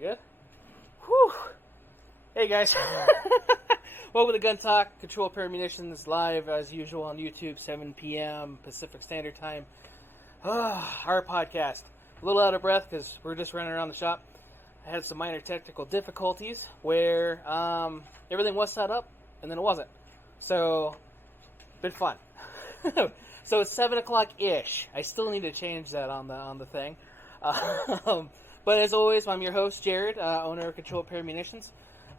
good. Whew. Hey guys. Welcome to Gun Talk. Control Pair of Munitions live as usual on YouTube, 7 p.m. Pacific Standard Time. Our podcast. A little out of breath because we're just running around the shop. I had some minor technical difficulties where everything was set up and then it wasn't. So, been fun. So it's 7 o'clock-ish. I still need to change that on the thing. But as always, I'm your host, Jared, owner of Control Pair of Munitions.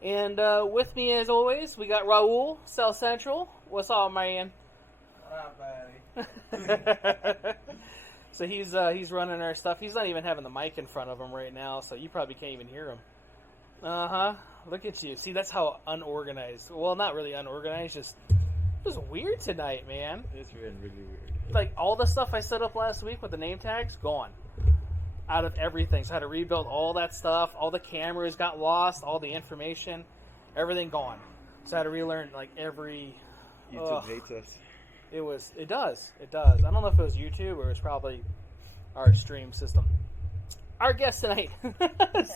And with me, as always, we got Raul, South Central. What's up, man? What up, buddy? So he's running our stuff. He's not even having the mic in front of him right now, so you probably can't even hear him. Uh-huh. Look at you. See, that's how unorganized. Well, not really unorganized, just it was weird tonight, man. It's been really weird. Like, all the stuff I set up last week with the name tags, gone. Out of everything. So I had to rebuild all that stuff. All the cameras got lost. All the information. Everything gone. So I had to relearn, like, every... YouTube hates us. It does. I don't know if it was YouTube or it was probably our stream system. Our guest tonight.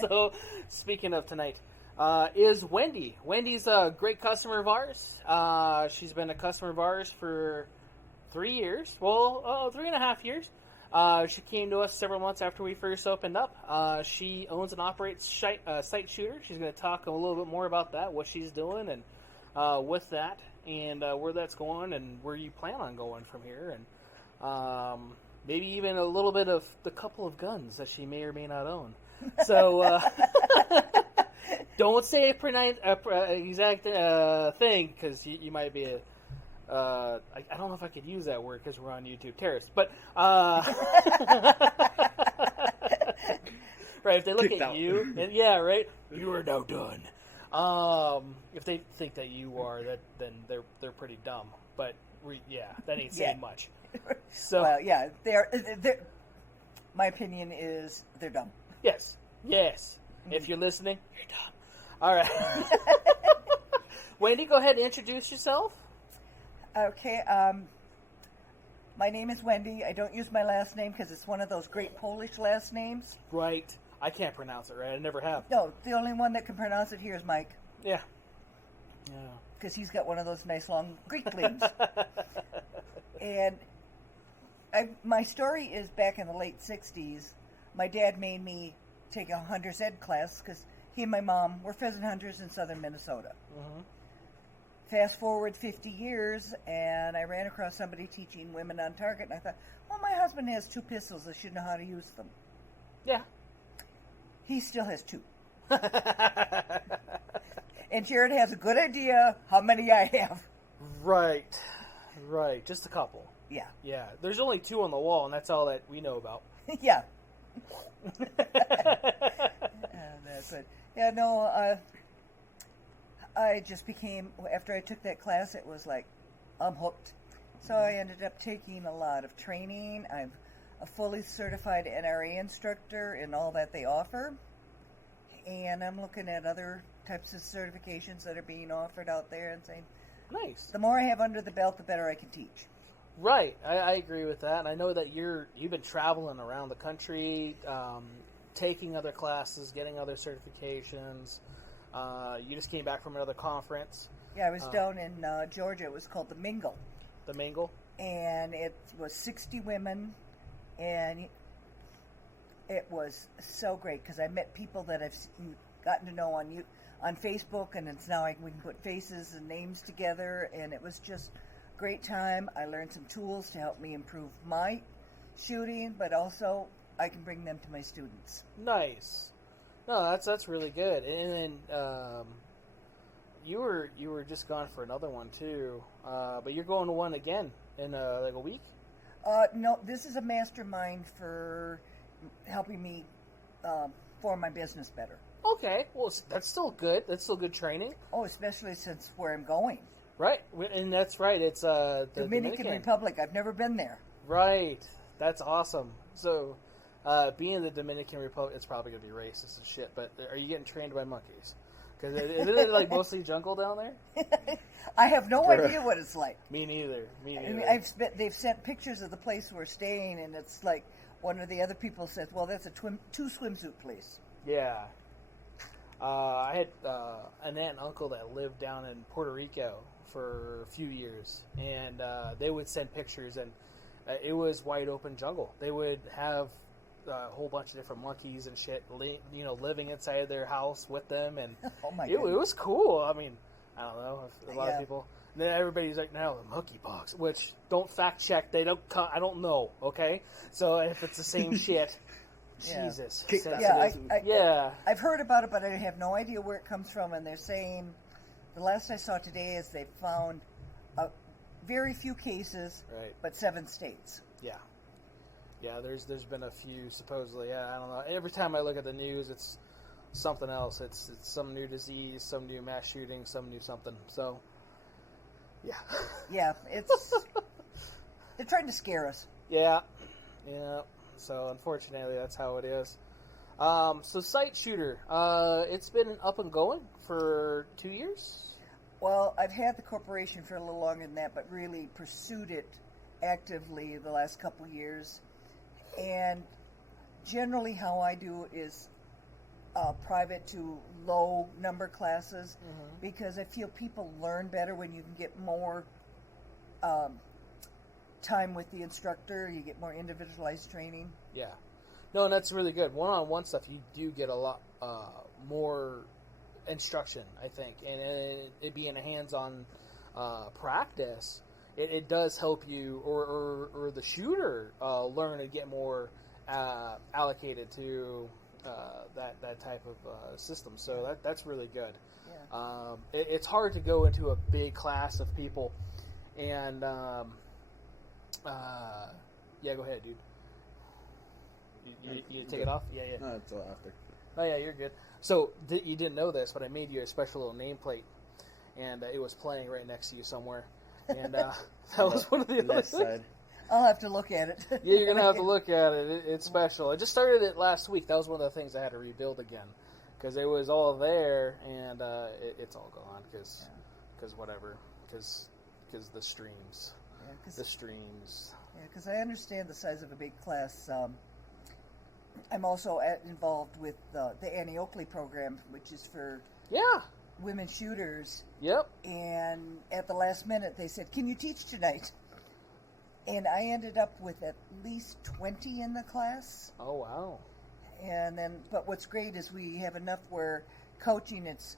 So, speaking of tonight, is Wendy. Wendy's a great customer of ours. She's been a customer of ours for 3 years. Well, 3.5 years. She came to us several months after we first opened up. She owns and operates SightShooter. She's going to talk a little bit more about that, what she's doing, and with that, and where that's going, and where you plan on going from here, and maybe even a little bit of the couple of guns that she may or may not own. So don't say exact thing, because you might be a... I don't know if I could use that word because we're on YouTube. Terrorist. But, right, if they look at you, and, yeah, right, you are now done. If they think that you are, then they're pretty dumb. But, that ain't saying much. So, well, yeah, they're, my opinion is they're dumb. Yes. Mm-hmm. If you're listening, you're dumb. All right. Wendy, go ahead and introduce yourself. Okay, my name is Wendy. I don't use my last name because it's one of those great Polish last names. Right. I can't pronounce it right. I never have. No, the only one that can pronounce it here is Mike. Yeah. Because he's got one of those nice long Greek names. And my story is back in the late 60s. My dad made me take a hunter's ed class because he and my mom were pheasant hunters in southern Minnesota. Mm-hmm. Fast forward 50 years, and I ran across somebody teaching women on target, and I thought, well, my husband has 2 pistols. I should know how to use them. Yeah. He still has 2. And Jared has a good idea how many I have. Right. Just a couple. Yeah. Yeah. There's only 2 on the wall, and that's all that we know about. Yeah. That's it. Yeah, no, I just became, after I took that class, it was like, I'm hooked. So I ended up taking a lot of training. I'm a fully certified NRA instructor in all that they offer. And I'm looking at other types of certifications that are being offered out there and saying, nice. The more I have under the belt, the better I can teach. Right. I agree with that. And I know that you've been traveling around the country, taking other classes, getting other certifications. You just came back from another conference. Yeah, I was down in Georgia. It was called the Mingle. The Mingle? And it was 60 women, and it was so great because I met people that I've gotten to know on Facebook, and it's now we can put faces and names together, and it was just a great time. I learned some tools to help me improve my shooting, but also I can bring them to my students. Nice. No, that's really good. And then you were just gone for another one too, but you're going to one again in like a week. No, this is a mastermind for helping me form my business better. Okay, well that's still good. That's still good training. Oh, especially since where I'm going. Right, and that's right. It's the Dominican Republic. I've never been there. Right, that's awesome. So. Being in the Dominican Republic, it's probably going to be racist and shit, but are you getting trained by monkeys? Because isn't it like mostly jungle down there? I have no idea what it's like. Me neither. I mean, they've sent pictures of the place we're staying, and it's like one of the other people says, well, that's a 2 swimsuit place. Yeah. I had an aunt and uncle that lived down in Puerto Rico for a few years, and they would send pictures, and it was wide open jungle. They would have a whole bunch of different monkeys and shit, living inside their house with them, and Oh my it goodness. was cool. I mean, I don't know, if a lot of people. Then everybody's like, "No, the monkeypox," which don't fact check. They don't. I don't know. Okay, so if it's the same shit, Yeah. Jesus. Kick that sensitive. Yeah. I've heard about it, but I have no idea where it comes from. And they're saying the last I saw today is they found very few cases, Right. but 7 states. Yeah. Yeah, there's been a few supposedly. Yeah, I don't know. Every time I look at the news, it's something else. It's some new disease, some new mass shooting, some new something. So, yeah. Yeah, it's they're trying to scare us. Yeah. Yeah. So, unfortunately, that's how it is. So, SightShooter, it's been up and going for 2 years? Well, I've had the corporation for a little longer than that, but really pursued it actively the last couple years. And generally how I do is private to low number classes, because I feel people learn better when you can get more time with the instructor. You get more individualized training. Yeah. No, and that's really good. One-on-one stuff, you do get a lot more instruction, I think. And it being a hands-on practice, it does help you or the shooter learn and get more allocated to that type of system. So that's really good. Yeah. It's hard to go into a big class of people and yeah, go ahead, dude. You take it off? Yeah. No, it's all after. Oh, yeah, you're good. So, you didn't know this, but I made you a special little nameplate, and it was playing right next to you somewhere. And that was one of the other Left things. side. I'll have to look at it. Yeah, you're going to have to look at it. It's special. I just started it last week. That was one of the things I had to rebuild again, because it was all there, and it's all gone, because whatever, because the streams. Yeah, The streams. Yeah, because I understand the size of a big class. I'm also involved with the Annie Oakley program, which is for Yeah. women shooters. Yep. And at the last minute, they said, "Can you teach tonight?" And I ended up with at least 20 in the class. Oh, wow. And then, but what's great is we have enough where coaching, it's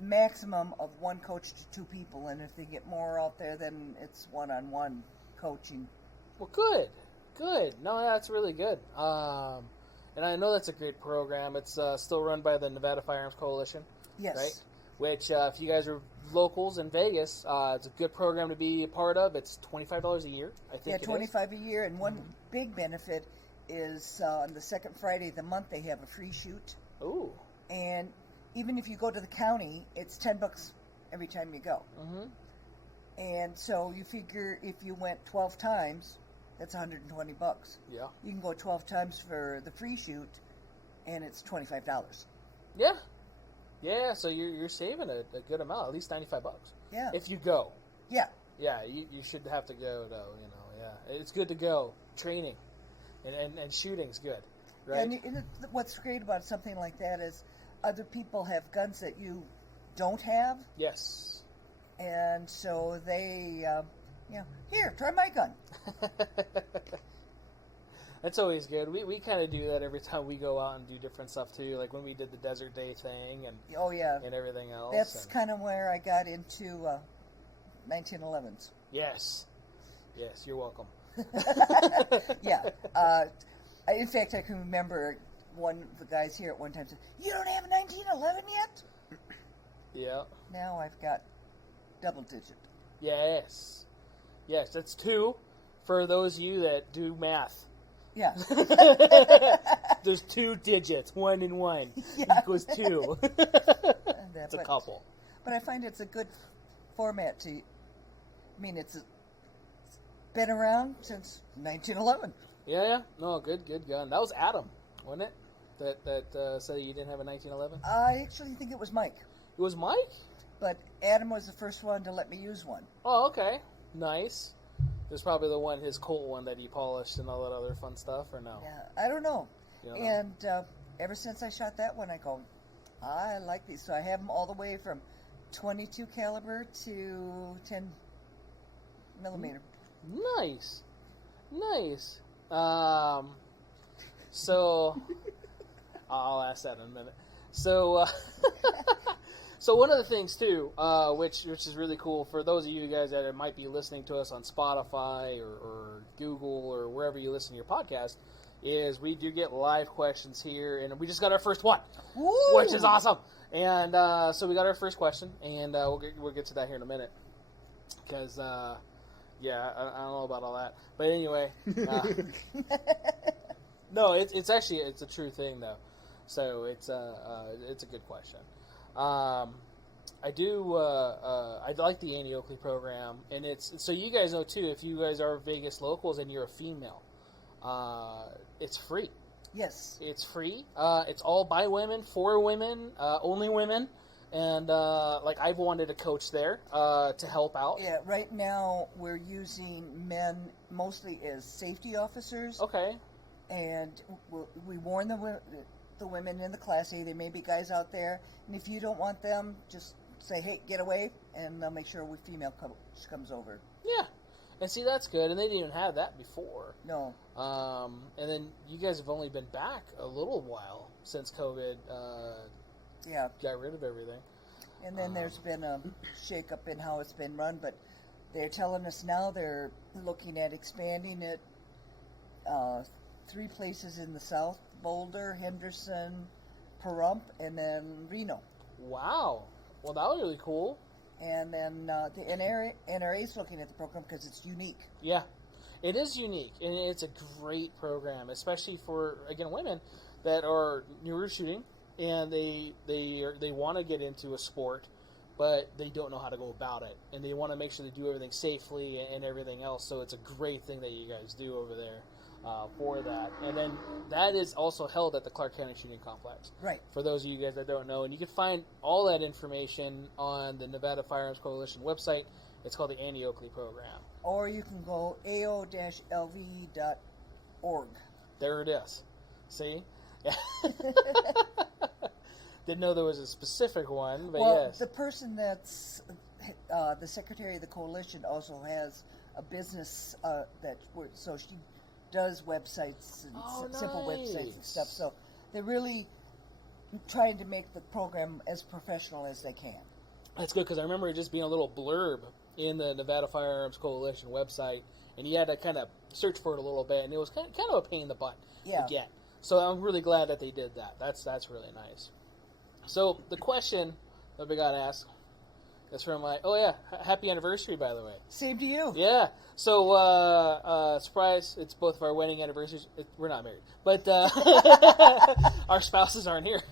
maximum of 1 coach to 2 people, and if they get more out there, then it's one-on-one coaching. Well, good. No, that's really good. And I know that's a great program. It's still run by the Nevada Firearms Coalition, Yes. right? Which, if you guys are locals in Vegas, it's a good program to be a part of. It's $25 a year, I think. Yeah, it is. $25 a year, and one big benefit is on the second Friday of the month they have a free shoot, Ooh. and even if you go to the county, it's $10 every time you go. Mm-hmm. And so you figure if you went 12 times, that's $120. Yeah. You can go 12 times for the free shoot, and it's $25. Yeah. Yeah, so you're saving a good amount, at least $95. Yeah. If you go. Yeah. Yeah, you should have to go, though, yeah. It's good to go. Training and shooting's good, right? And what's great about something like that is other people have guns that you don't have, Yes. and so they, here, try my gun. That's always good. We kind of do that every time we go out and do different stuff, too, like when we did the Desert Day thing and Oh, yeah. and everything else. That's kind of where I got into 1911s. Yes, you're welcome. Yeah. In fact, I can remember one of the guys here at one time said, "You don't have a 1911 yet?" Yeah. Now I've got double digit. Yes, that's 2 for those of you that do math. Yeah. There's 2 digits. 1 and 1 Yeah. equals 2. It's a But- couple. But I find it's a good format to. I mean, it's been around since 1911. Yeah. No, good gun. That was Adam, wasn't it? That said you didn't have a 1911. I actually think it was Mike, It was Mike. but Adam was the first one to let me use one. Oh, okay. Nice. There's probably the one, his Colt one that he polished and all that other fun stuff, or no? Yeah, I don't know. You don't know? And ever since I shot that one, I go, I like these. So I have them all the way from 22 caliber to 10 millimeter. Nice. So I'll ask that in a minute. So, so one of the things too, which is really cool for those of you guys that might be listening to us on Spotify or Google or wherever you listen to your podcast, is we do get live questions here, and we just got our first one, Woo! which is awesome. And so we got our first question, and we'll get to that here in a minute, because yeah, I don't know about all that, but anyway, no, it's actually it's a true thing though, so it's a good question. I do I like the Annie Oakley program, and it's so you guys know too, if you guys are Vegas locals and you're a female, it's free. Yes. It's free. It's all by women, for women, only women. And, like, I've wanted a coach there to help out. Yeah, right now we're using men mostly as safety officers. Okay. And we warn the women in the class, hey, there may be guys out there. And if you don't want them, just say, hey, get away. And they'll make sure a female coach comes over. Yeah. And see, that's good. And they didn't even have that before. No. And then you guys have only been back a little while since COVID got rid of everything. And then there's been a shake-up in how it's been run, but they're telling us now they're looking at expanding it 3 places in the south: Boulder, Henderson, Pahrump, and then Reno. Wow. Well, that was really cool. And then the NRA is looking at the program because it's unique. Yeah, it is unique, and it's a great program, especially for, again, women that are newer shooting, and they want to get into a sport, but they don't know how to go about it, and they want to make sure they do everything safely and everything else. So it's a great thing that you guys do over there for that. And then that is also held at the Clark County Shooting Complex. Right. For those of you guys that don't know, and you can find all that information on the Nevada Firearms Coalition website. It's called the Annie Oakley program. Or you can go ao-lv.org. There it is. See? Didn't know there was a specific one, but well, yes. the person that's the secretary of the coalition also has a business so she does websites and simple websites and stuff. So they're really trying to make the program as professional as they can. That's good, because I remember it just being a little blurb in the Nevada Firearms Coalition website, and you had to kind of search for it a little bit, and it was kind of a pain in the butt to get. So I'm really glad that they did that. That's really nice. So the question that we got asked is from happy anniversary, by the way. Same to you. Yeah. So surprise, it's both of our wedding anniversaries. We're not married, but our spouses aren't here.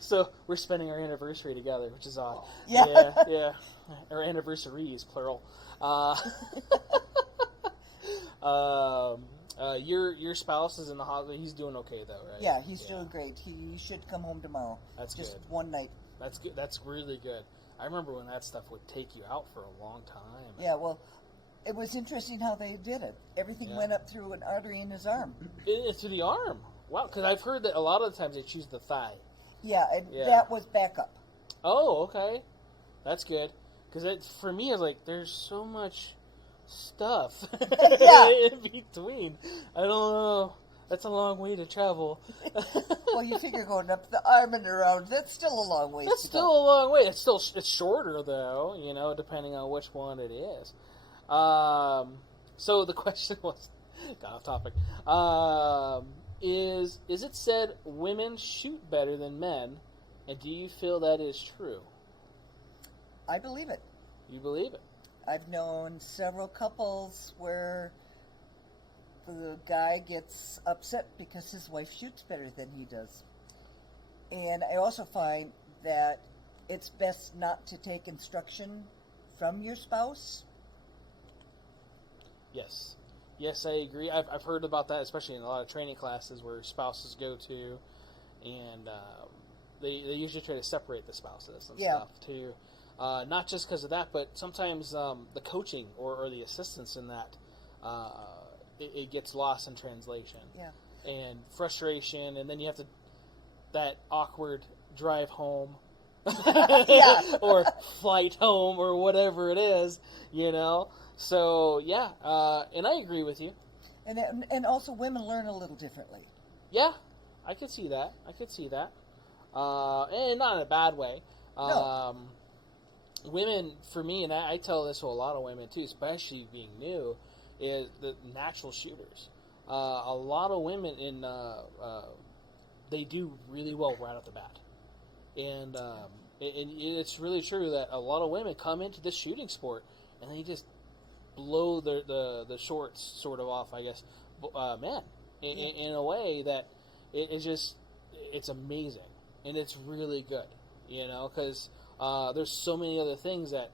So we're spending our anniversary together, which is odd. Yeah. Our anniversaries, plural. Your spouse is in the hospital. He's doing okay though, right? Yeah, he's doing great. He should come home tomorrow. That's just good. One night. That's good. That's really good. I remember when that stuff would take you out for a long time. Yeah, well, it was interesting how they did it. Everything went up through an artery in his arm. Through the arm. Wow, because I've heard that a lot of the times they choose the thigh. Yeah, and that was backup. Oh, okay. That's good. Because for me, it's like, there's so much stuff in between. I don't know. That's a long way to travel. Well, you figure going up the arm and around, that's still a long way. That's still a long way. It's shorter, though, depending on which one it is. So the question was, got off topic, is it said women shoot better than men, and do you feel that is true? I believe it. You believe it? I've known several couples where the guy gets upset because his wife shoots better than he does. And I also find that it's best not to take instruction from your spouse. Yes. Yes, I agree. I've heard about that, especially in a lot of training classes where spouses go to, and they usually try to separate the spouses and stuff too. Not just because of that, but sometimes the coaching or the assistance in that, it gets lost in translation. Yeah. And frustration, and then you have to that awkward drive home Yeah. or flight home or whatever it is, So, yeah, and I agree with you. And also women learn a little differently. Yeah, I could see that. And not in a bad way. No. Women, for me, and I tell this to a lot of women too, especially being new, is the natural shooters. A lot of women they do really well right off the bat, and it's really true that a lot of women come into this shooting sport and they just blow the shorts sort of off, I guess, in a way that it's amazing and it's really good, because there's so many other things that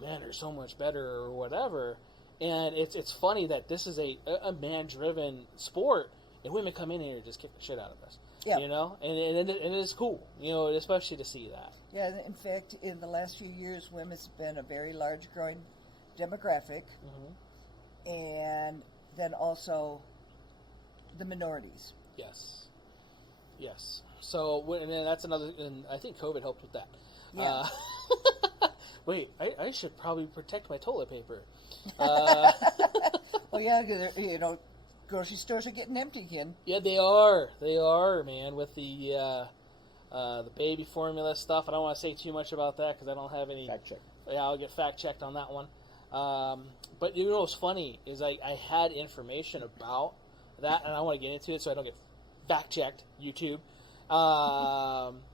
men are so much better or whatever, and it's funny that this is a man-driven sport and women come in here and just kick the shit out of us. Yeah. And it is cool, especially to see that. Yeah, in fact, in the last few years, women's been a very large growing demographic, and then also the minorities. Yes. So, and then that's another, and I think COVID helped with that. Yeah. Wait, I should probably protect my toilet paper. Well, yeah, grocery stores are getting empty again. Yeah, they are, man, with the baby formula stuff. I don't want to say too much about that because I don't have any... Fact check. Yeah, I'll get fact-checked on that one. But what's funny is I had information about that, and I want to get into it so I don't get fact-checked, YouTube.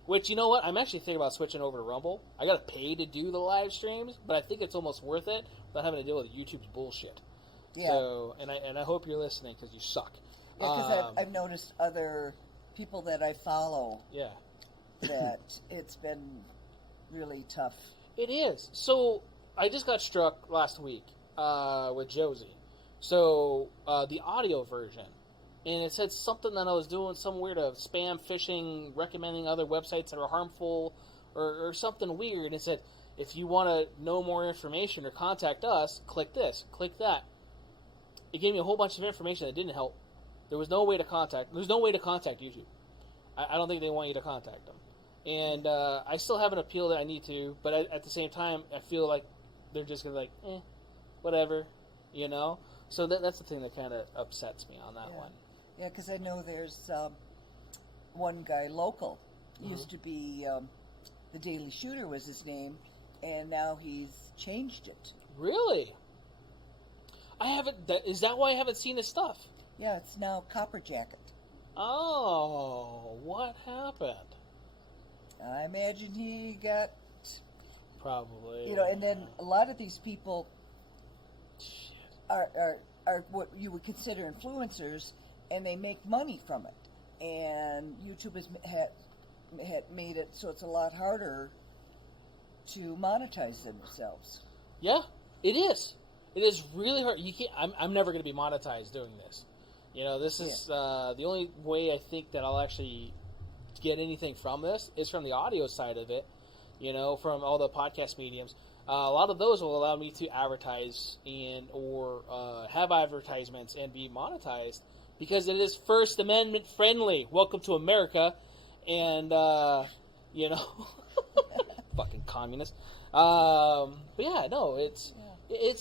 Which, you know what? I'm actually thinking about switching over to Rumble. I got to pay to do the live streams, but I think it's almost worth it without having to deal with YouTube's bullshit. Yeah. So, and I hope you're listening because you suck. Yeah, because I've noticed other people that I follow. Yeah. That it's been really tough. It is. So I just got struck last week with Josie. So the audio version, and it said something that I was doing some weird of spam phishing, recommending other websites that are harmful, or something weird. And it said, if you want to know more information or contact us, click this, click that. It gave me a whole bunch of information that didn't help. There's no way to contact YouTube. I don't think they want you to contact them. And I still have an appeal that I need to, but at the same time, I feel like they're just going to whatever, So that's the thing that kind of upsets me on that one. Yeah, because I know there's one guy local. Used to be the Daily Shooter was his name, and now he's changed it. Really? Is that why I haven't seen his stuff? Yeah, it's now Copper Jacket. Oh, what happened? I imagine he got... Probably. And then a lot of these people are what you would consider influencers, and they make money from it. And YouTube had made it so it's a lot harder to monetize themselves. Yeah, it is. It is really hard. You can't. I'm never going to be monetized doing this. This is the only way I think that I'll actually get anything from this is from the audio side of it. From all the podcast mediums. A lot of those will allow me to advertise or have advertisements and be monetized because it is First Amendment friendly. Welcome to America, and fucking communist. But yeah, no, it's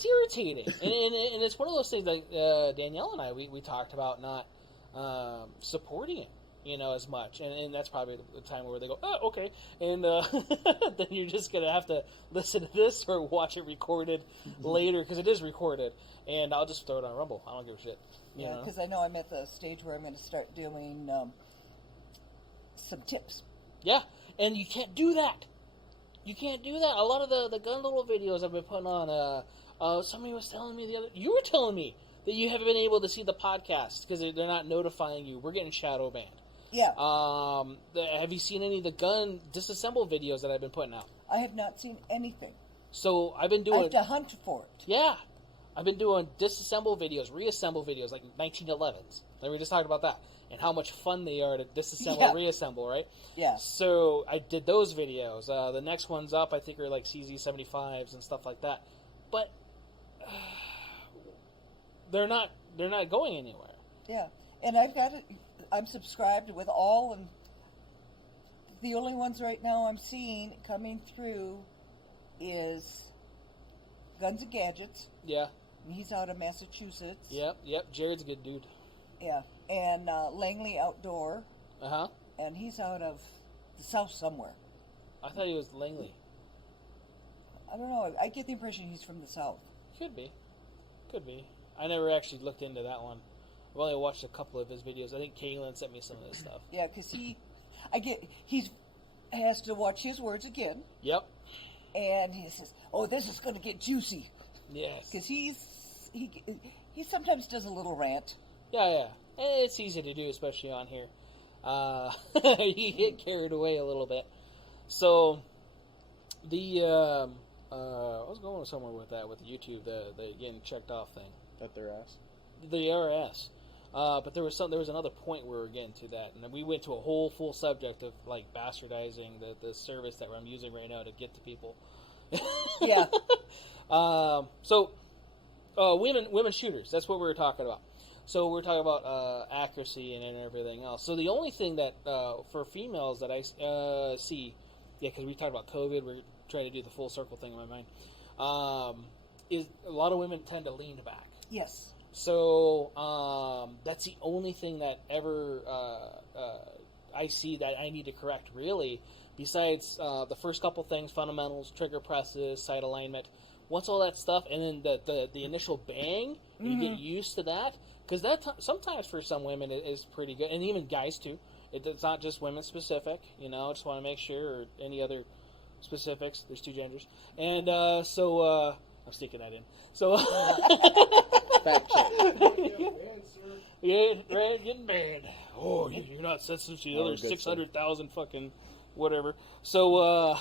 irritating, and it's one of those things like Danielle and I we talked about not supporting it. As much, and that's probably the time where they go, oh, okay, and then you're just gonna have to listen to this or watch it recorded later because it is recorded, and I'll just throw it on Rumble. I don't give a shit. Yeah, because I know I'm at the stage where I'm going to start doing some tips. Yeah, and you can't do that. You can't do that. A lot of the gun little videos I've been putting on. Somebody was telling me you were telling me that you haven't been able to see the podcast because they're not notifying you. We're getting shadow banned. Yeah. Have you seen any of the gun disassemble videos that I've been putting out? I have not seen anything. So I've been doing... I have to hunt for it. Yeah. I've been doing disassemble videos, reassemble videos, like 1911s. Like we just talked about that. And how much fun they are to disassemble, reassemble, right? Yeah. So I did those videos. The next ones up, I think, are like CZ75s and stuff like that. But they're not going anywhere. Yeah. And I'm subscribed with the only ones right now I'm seeing coming through is Guns and Gadgets. Yeah. And he's out of Massachusetts. Yep. Jared's a good dude. Yeah. And Langley Outdoor. Uh-huh. And he's out of the South somewhere. I thought he was Langley. I don't know. I get the impression he's from the South. Could be. I never actually looked into that one. I've only watched a couple of his videos. I think Kaylin sent me some of this stuff. Yeah, because he has to watch his words again. Yep. And he says, "Oh, this is going to get juicy." Yes. Because he sometimes does a little rant. Yeah. And it's easy to do, especially on here. You get carried away a little bit. So, I was going somewhere with that, with YouTube, the getting checked off thing. At their ass? The RS. But there was another point where we were getting to that, and we went to a whole full subject of like bastardizing the service that I'm using right now to get to people. Yeah. So women shooters. That's what we were talking about. So we're talking about accuracy and everything else. So the only thing that for females that I see, because we talked about COVID, we're trying to do the full circle thing in my mind. Is a lot of women tend to lean back. Yes. So that's the only thing that ever I see that I need to correct, really, besides the first couple things, fundamentals, trigger presses, sight alignment. Once all that stuff, and then the initial bang, you get used to that, because that sometimes for some women it is pretty good, and even guys too. It's not just women specific, I just want to make sure, or any other specifics. There's two genders, and so I'm sticking that in. So Fact check. yeah, right, getting banned. Oh, you're not sensitive to the other 600,000 fucking whatever. So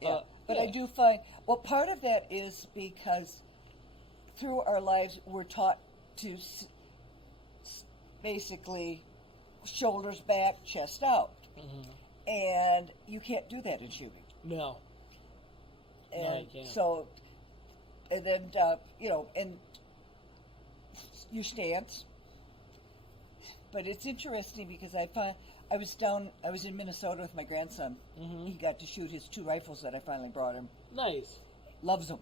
yeah. But I do find, well, part of that is because through our lives we're taught to basically shoulders back, chest out. And you can't do that in shooting. No. And no, you can't. So, and then, and your stance. But it's interesting because I was in Minnesota with my grandson. He got to shoot his 2 rifles that I finally brought him. Nice. Loves them.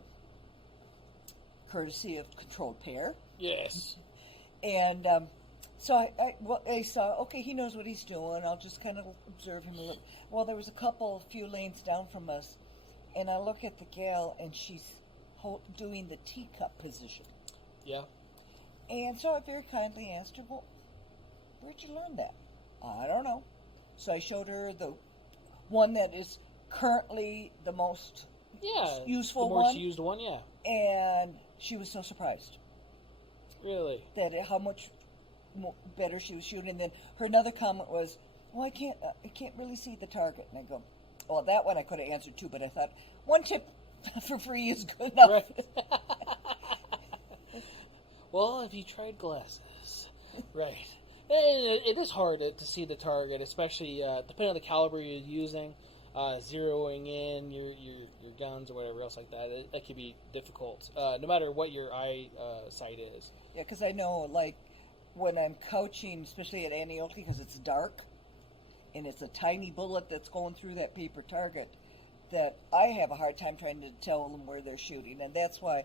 Courtesy of Controlled Pair. Yes. And so I saw, okay, he knows what he's doing. I'll just kind of observe him a little. Well, there was a few lanes down from us, and I look at the gal, and she's doing the teacup position. Yeah. And so I very kindly asked her, well, where'd you learn that? I don't know. So I showed her the one that is currently the most useful one. The most used one, yeah. And she was so surprised. Really? That how much better she was shooting. And then her another comment was, well, I can't really see the target. And I go, well, that one I could have answered too, but I thought one tip for free is good enough. Right. Well, have you tried glasses? Right. It is hard to see the target, especially depending on the caliber you're using, zeroing in your guns or whatever else like that. It can be difficult, no matter what your eye sight is. Yeah, because I know, like, when I'm couching, especially at Annie Oakley, because it's dark, and it's a tiny bullet that's going through that paper target, that I have a hard time trying to tell them where they're shooting, and that's why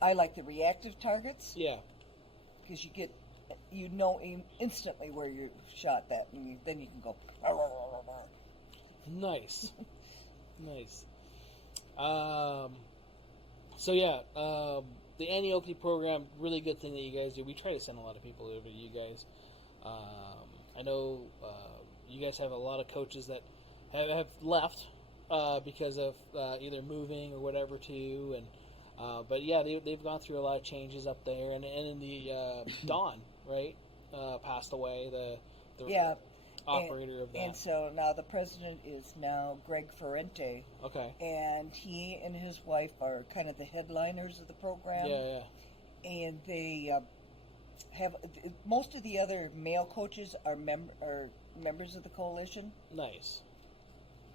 I like the reactive targets. Yeah. Because you know instantly where you shot that, and then you can go. Nice. Nice. So yeah, the Annie Oakley program, really good thing that you guys do. We try to send a lot of people over to you guys. I know you guys have a lot of coaches that have left because of either moving or whatever too, and but yeah, they've gone through a lot of changes up there, and in the Dawn, right, passed away, the operator of that. And so now the president is now Greg Ferrente. Okay. And he and his wife are kind of the headliners of the program. Yeah. And they have most of the other male coaches are members of the coalition. Nice.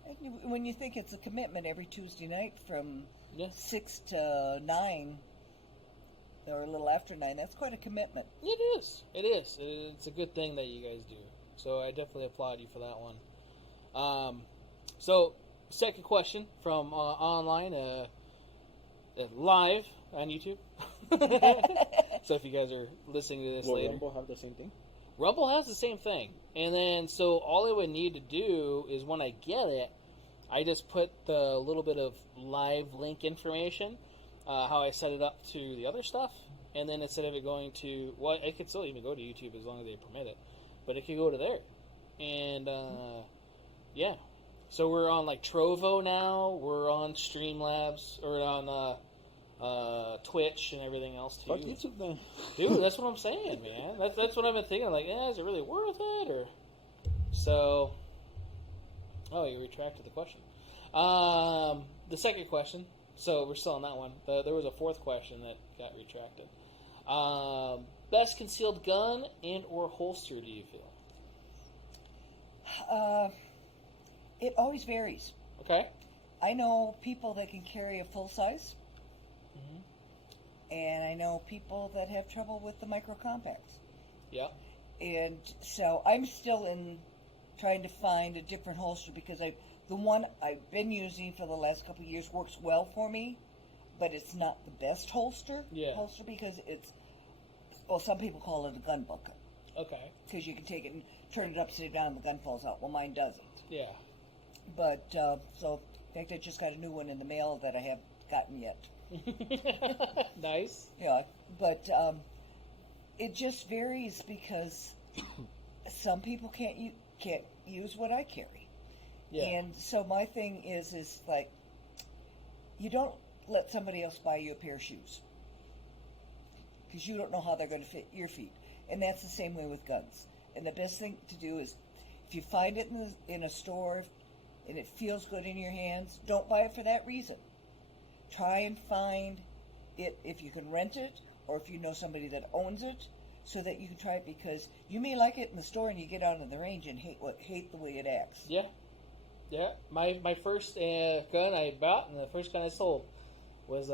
And when you think it's a commitment every Tuesday night from 6 to 9, or a little after 9, that's quite a commitment. It is. It's a good thing that you guys do. So I definitely applaud you for that one. So, second question from online, live on YouTube. So if you guys are listening to this Will later. Rumble have the same thing? Rumble has the same thing. And then, so all I would need to do is when I get it, I just put the little bit of live link information, how I set it up to the other stuff. And then instead of it going to, well, it could still even go to YouTube as long as they permit it. But it could go to there. And, yeah. So we're on, like, Trovo now. We're on Streamlabs. Or on, Twitch and everything else, too. Fuck YouTube, then. Dude, that's what I'm saying, man. That's what I've been thinking. Like, is it really worth it? Or so, oh, you retracted the question. The second question. So we're still on that one. There was a fourth question that got retracted. Best concealed gun and or holster do you feel? It always varies. Okay. I know people that can carry a full size, and I know people that have trouble with the micro compacts. Yeah. And so I'm still in trying to find a different holster because the one I've been using for the last couple of years works well for me, but it's not the best holster. Yeah. Holster because it's, well, some people call it a gun bucket. Okay. Because you can take it and turn it upside down and the gun falls out. Well, mine doesn't. Yeah. But, so, in fact, I just got a new one in the mail that I haven't gotten yet. Nice. Yeah, but it just varies because some people can't use what I carry. Yeah. And so my thing is like, you don't let somebody else buy you a pair of shoes because you don't know how they're going to fit your feet. And that's the same way with guns. And the best thing to do is, if you find it in a store and it feels good in your hands, don't buy it for that reason. Try and find it if you can rent it or if you know somebody that owns it so that you can try it, because you may like it in the store and you get out in the range and hate the way it acts. Yeah. Yeah. My first gun I bought and the first gun I sold was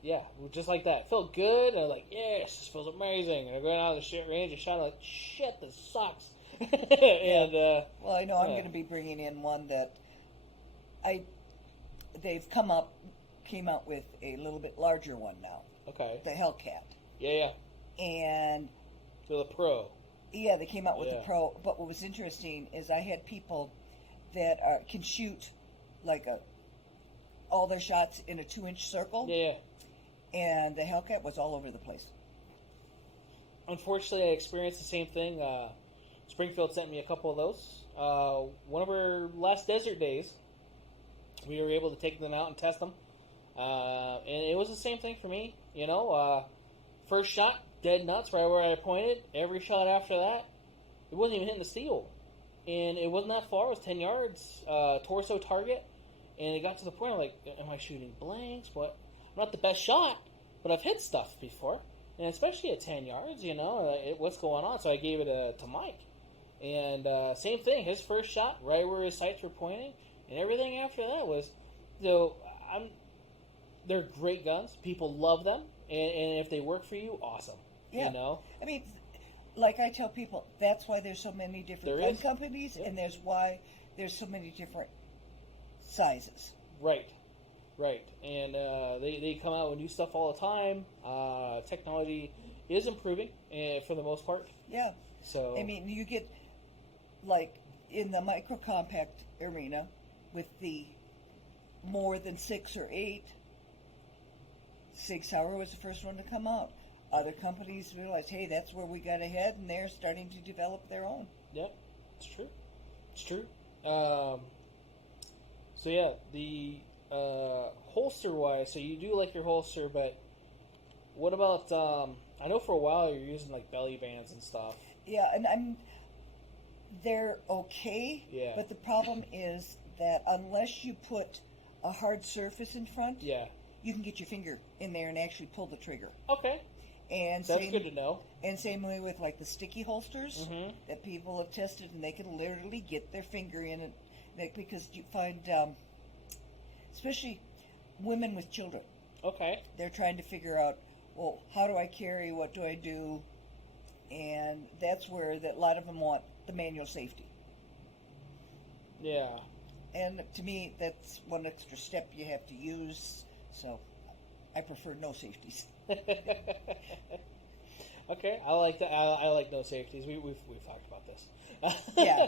yeah, just like that. It felt good. And I was like, yes, this feels amazing. And I went out of the range and shot, like, shit, this sucks. And well, I know I'm going to be bringing in one that they've came out with a little bit larger one now. Okay. The Hellcat. Yeah. And The Pro. Yeah, they came out with Yeah. the Pro. But what was interesting is I had people that can shoot like all their shots in a 2-inch circle. Yeah. And the Hellcat was all over the place. Unfortunately, I experienced the same thing. Springfield sent me a couple of those. One of our last desert days, we were able to take them out and test them. And it was the same thing for me. You know, first shot, dead nuts, right where I pointed. Every shot after that, it wasn't even hitting the steel. And it wasn't that far. It was 10 yards, torso target. And it got to the point of like, am I shooting blanks? What? I'm not the best shot, but I've hit stuff before. And especially at 10 yards, you know, what's going on? So I gave it to Mike. And same thing, his first shot, right where his sights were pointing. And everything after that was, so they're great guns. People love them. And if they work for you, awesome. Yeah. You know? I mean, like I tell people, that's why there's so many different gun companies, yeah. and there's why there's so many different sizes. Right. And they come out with new stuff all the time. Technology is improving for the most part. Yeah. So I mean, you get, like, in the micro compact arena, with the more than 6 or 8, Sig Sauer was the first one to come out. Other companies realized, hey, that's where we got ahead, and they're starting to develop their own. Yep, it's true. So yeah, the holster wise, so you do like your holster, but what about? I know for a while you're using like belly bands and stuff. Yeah, and they're okay. Yeah. But the problem is that unless you put a hard surface in front, Yeah. you can get your finger in there and actually pull the trigger. Okay. And That's good to know. And same way with like the sticky holsters Mhm. that people have tested, and they can literally get their finger in it, because you find, especially women with children, Okay. they're trying to figure out, well, how do I carry? What do I do? And that's where a lot of them want the manual safety. And so, Yeah. you know, you get, like, in the micro compact arena, with the more than 6 or 8, Sig Sauer was the first one to come out. Other companies realized, hey, that's where we got ahead, and they're starting to develop their own. Yep. Yeah. And to me, that's one extra step you have to use. So I prefer no safeties. Okay, I like that. I like no safeties. We've talked about this. Yeah.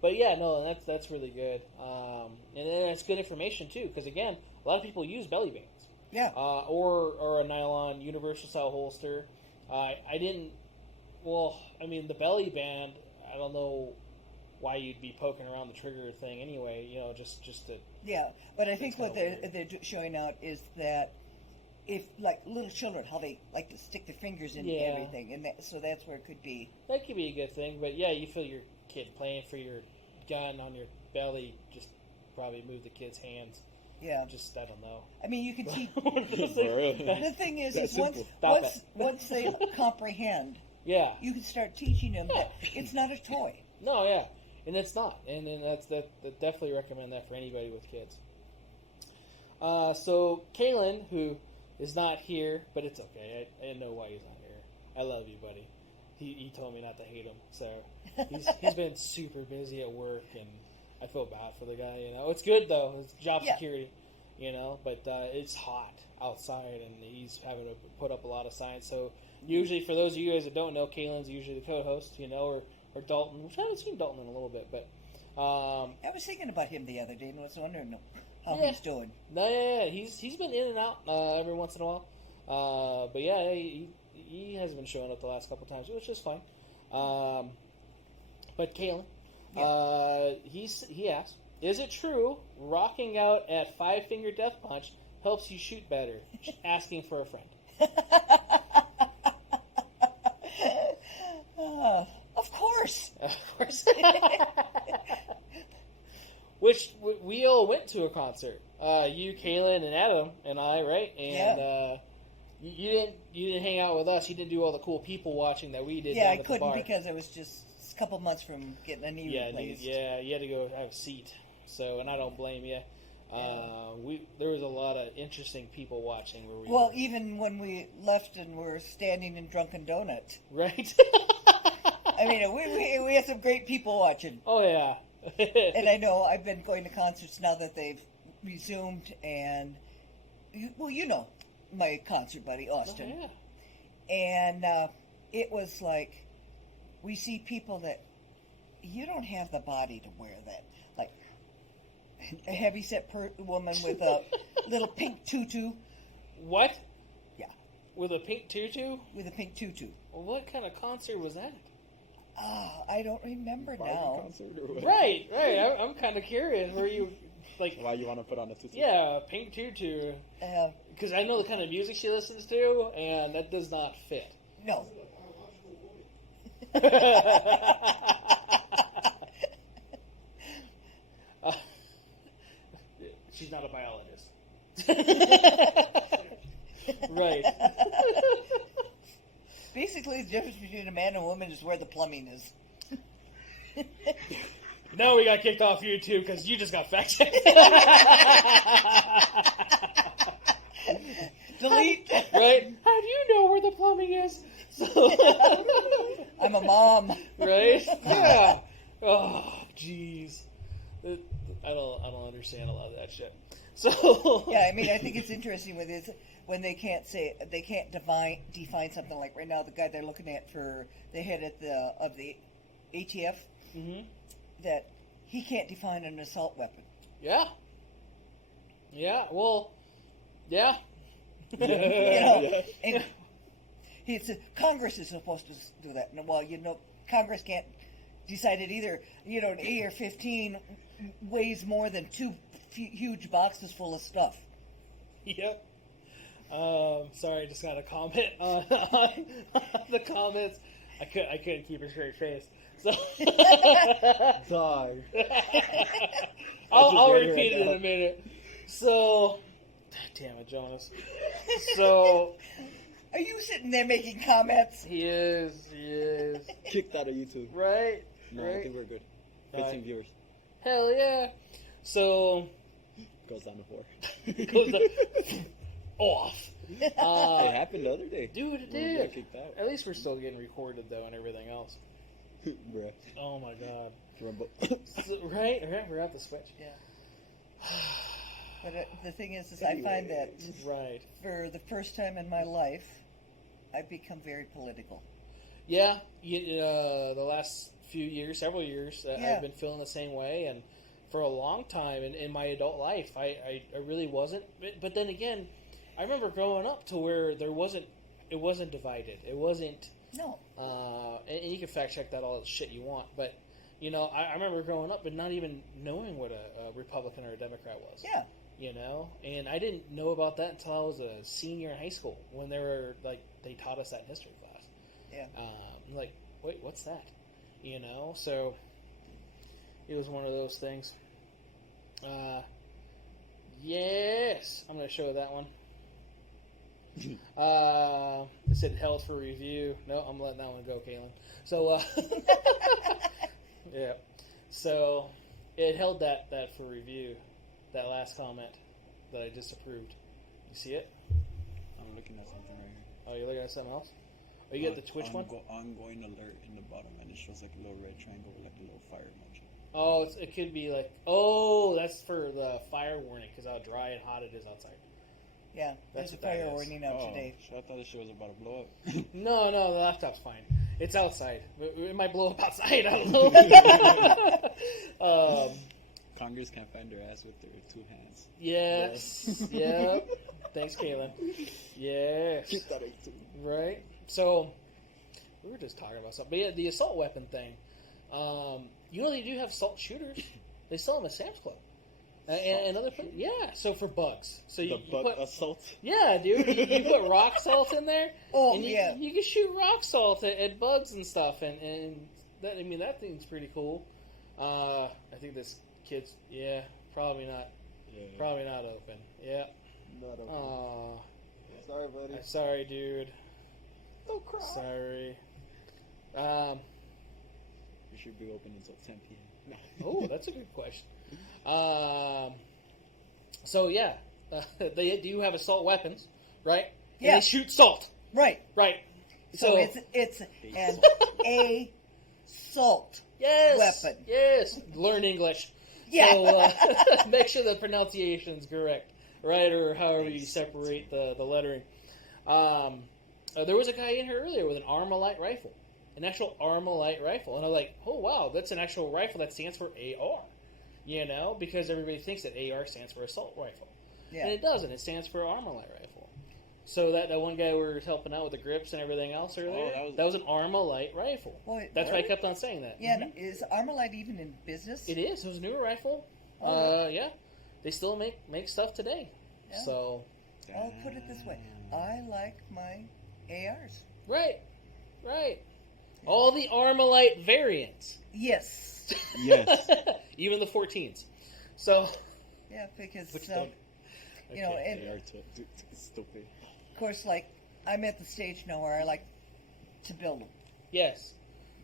But yeah, no, that's really good. And then it's good information too, because again, a lot of people use belly bands. Yeah. Or a nylon universal style holster. I didn't. Well, I mean, the belly band. I don't know why you'd be poking around the trigger thing anyway. You know, just to. Yeah, but I think It's what kinda they're showing out is that if, like, little children, how they like to stick their fingers into Yeah. everything, and so that's where it could be. That could be a good thing, but yeah, you feel your kid playing for your gun on your belly. Just probably move the kid's hands. Yeah. Just I don't know. I mean, you can teach. Really? The thing is That's once simple. Stop once once they comprehend, Yeah. you can start teaching them that it's not a toy. No, yeah, and it's not, and then that definitely recommend that for anybody with kids. So Kalen, who is not here, but it's okay. I know why he's not here. I love you, buddy. He told me not to hate him, so he's been super busy at work, and I feel bad for the guy. You know, it's good though. It's job Yeah. security, you know, but it's hot outside, and he's having to put up a lot of signs. So usually, for those of you guys that don't know, Kalen's usually the co-host, you know, or Dalton, which I haven't seen Dalton in a little bit, but I was thinking about him the other day and was wondering how Yeah. he's doing. no, yeah, he's been in and out every once in a while. But yeah, he has been showing up the last couple times, which is fine. But Kalen, he asked, is it true rocking out at Five Finger Death Punch helps you shoot better? Asking for a friend. Of course. Of course. Which we all went to a concert. You, Kaylin, and Adam, and I, right? And you didn't hang out with us. You didn't do all the cool people watching that we did. Yeah, down I at the couldn't bar. because I was just a couple months from getting a knee replaced. You had to go have a seat. So, and I don't blame you. There was a lot of interesting people watching. Well, even when we left and were standing in Drunken Donut, right? I mean, we had some great people watching. Oh yeah. And I know I've been going to concerts now that they've resumed, and you know my concert buddy Austin, Oh, yeah. and it was like we see people that you don't have the body to wear that, like a heavyset woman with a little pink tutu. What? Yeah, With a pink tutu? with a pink tutu. Well, what kind of concert was that? I don't remember Barbie now. concert or what? Right. I'm kind of curious. Were you like? Why you want to put on a tutu? Yeah, pink tutu. Uh, Because I know the kind of music she listens to, and that does not fit. no. She's not a biologist. Right. Basically, the difference between a man and a woman is where the plumbing is. Now we got kicked off YouTube because you just got fact checked. Delete. Right? How do you know where the plumbing is? So, I'm a mom. right? Yeah. Oh, jeez. I don't understand a lot of that shit. So Yeah, I mean, I think it's interesting with this when they can't define something like right now the guy they're looking at for the head of the ATF Mhm. that he can't define an assault weapon. Yeah. Yeah. Well. Yeah. You know, and he said Congress is supposed to do that. And, well, you know, Congress can't decide it either. You know, an AR-15 weighs more than two huge boxes full of stuff. Yep. Sorry, I just got a comment on the comments. I couldn't keep a straight face. So Dog. I'll ready repeat right it in now. a minute. So, damn it, Jonas. So Are you sitting there making comments? he is. Kicked out of YouTube. Right. No, right. I think we're good. Alright. 15 viewers. Hell yeah. So Goes down to 4. it goes off. It happened the other day. Dude, it When we got did. kicked out. At least we're still getting recorded though, and everything else. Bruh. Oh my god. Rumble. Right? I forgot the switch. Yeah. But the thing is I find that Right. for the first time in my life, I've become very political. Yeah. The last few years, several years, Yeah. I've been feeling the same way, and for a long time in my adult life, I really wasn't. But then again, I remember growing up to where it wasn't divided. It wasn't. No. And you can fact check that all the shit you want, but I remember growing up and not even knowing what a Republican or a Democrat was. Yeah. And I didn't know about that until I was a senior in high school when they taught us that in history class. Yeah. Like, wait, what's that? So it was one of those things. Yes, I'm going to show that one. It said held for review. No, I'm letting that one go, Kaylin. So, yeah. So, it held that for review. That last comment that I just approved. You see it? I'm looking at something right here. Oh, you're looking at something else? Oh, you get the Twitch one? Ongoing alert in the bottom, and it shows like a little red triangle with like a little fire emoji. Oh, it could be like, that's for the fire warning because how dry and hot it is outside. Yeah, That's there's a what that fire is. warning out today. I thought this shit was about to blow up. No, the laptop's fine. It's outside. It might blow up outside. I don't know. Congress can't find their ass with their two hands. Yes. Yeah. Thanks, Kaylin. Yes. Keep that A2. Right. So we were just talking about something. But yeah, the assault weapon thing. They do have assault shooters. They sell them at Sam's Club. And other places. Yeah. So for bugs. So you Bug put assault. Yeah, dude. You put rock salt in there. Oh, and yeah. You can shoot rock salt at bugs and stuff, and that thing's pretty cool. I think this kid's probably not. Yeah. Probably not open. Yeah. Not open. Oh, Sorry, buddy. sorry, dude. Don't cry. Sorry. We should be open until 10 p.m. Oh, that's a good question. So yeah, they do have assault weapons, right? Yeah. And they shoot salt, Right. right? So it's an assault Yes. weapon. Yes. Learn English. Yeah. So make sure the pronunciation's correct, right? Or however you separate the lettering. There was a guy in here earlier with an Armalite rifle, an actual Armalite rifle, and I was like, oh wow, that's an actual rifle that stands for AR. Because everybody thinks that AR stands for assault rifle, Yeah. and it doesn't. It stands for Armalite rifle. So that one guy we were helping out with the grips and everything else earlier, that was an Armalite rifle. Wait, That's why I what? kept on saying that. Yeah, Mhm. is Armalite even in business? It is. It was a newer rifle. Oh. Yeah. They still make stuff today. Yeah. So, I'll put it this way. I like my ARs. right. All the Armalite variants. Yes. Yes. Even the 14s. So, Yeah, because, which don't. you know, Okay. and They are stupid. of course, like, I'm at the stage now where I like to build them. Yes.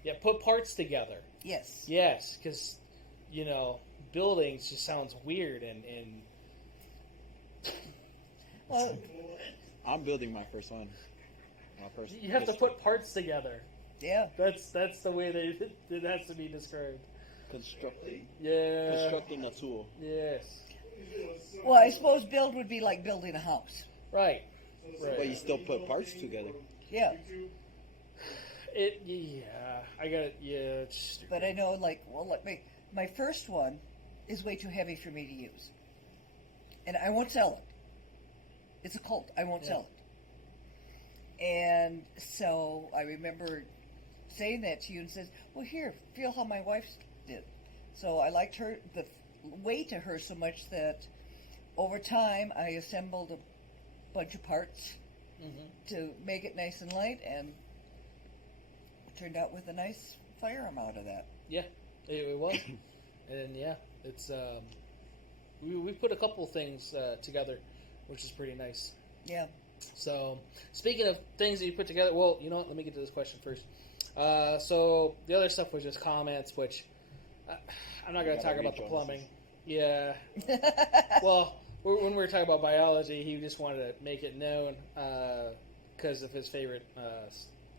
Yeah, put parts together. Yes. Yes, because, buildings just sounds weird and Well, I'm building my first one. My first. you have to put parts together. yeah. That's the way it has to be described. constructing Yeah. a tool. Yes. Well, I suppose build would be like building a house. Right. But you still put parts together. Yeah. I got it. Yeah, it's stupid. But I know, like, my first one is way too heavy for me to use. And I won't sell it. It's a cult. I won't sell it. And so I remember saying that to you and says, well, here, feel how my wife did. So I liked the weight of her so much that over time I assembled a bunch of parts to make it nice and light, and it turned out with a nice firearm out of that. Yeah, it was. And yeah, it's we put a couple things together, which is pretty nice. Yeah. So, speaking of things that you put together, well, you know what? Let me get to this question first. So, the other stuff was just comments, which I'm not going to talk about the plumbing. Yeah. Well, when we were talking about biology, he just wanted to make it known because of his favorite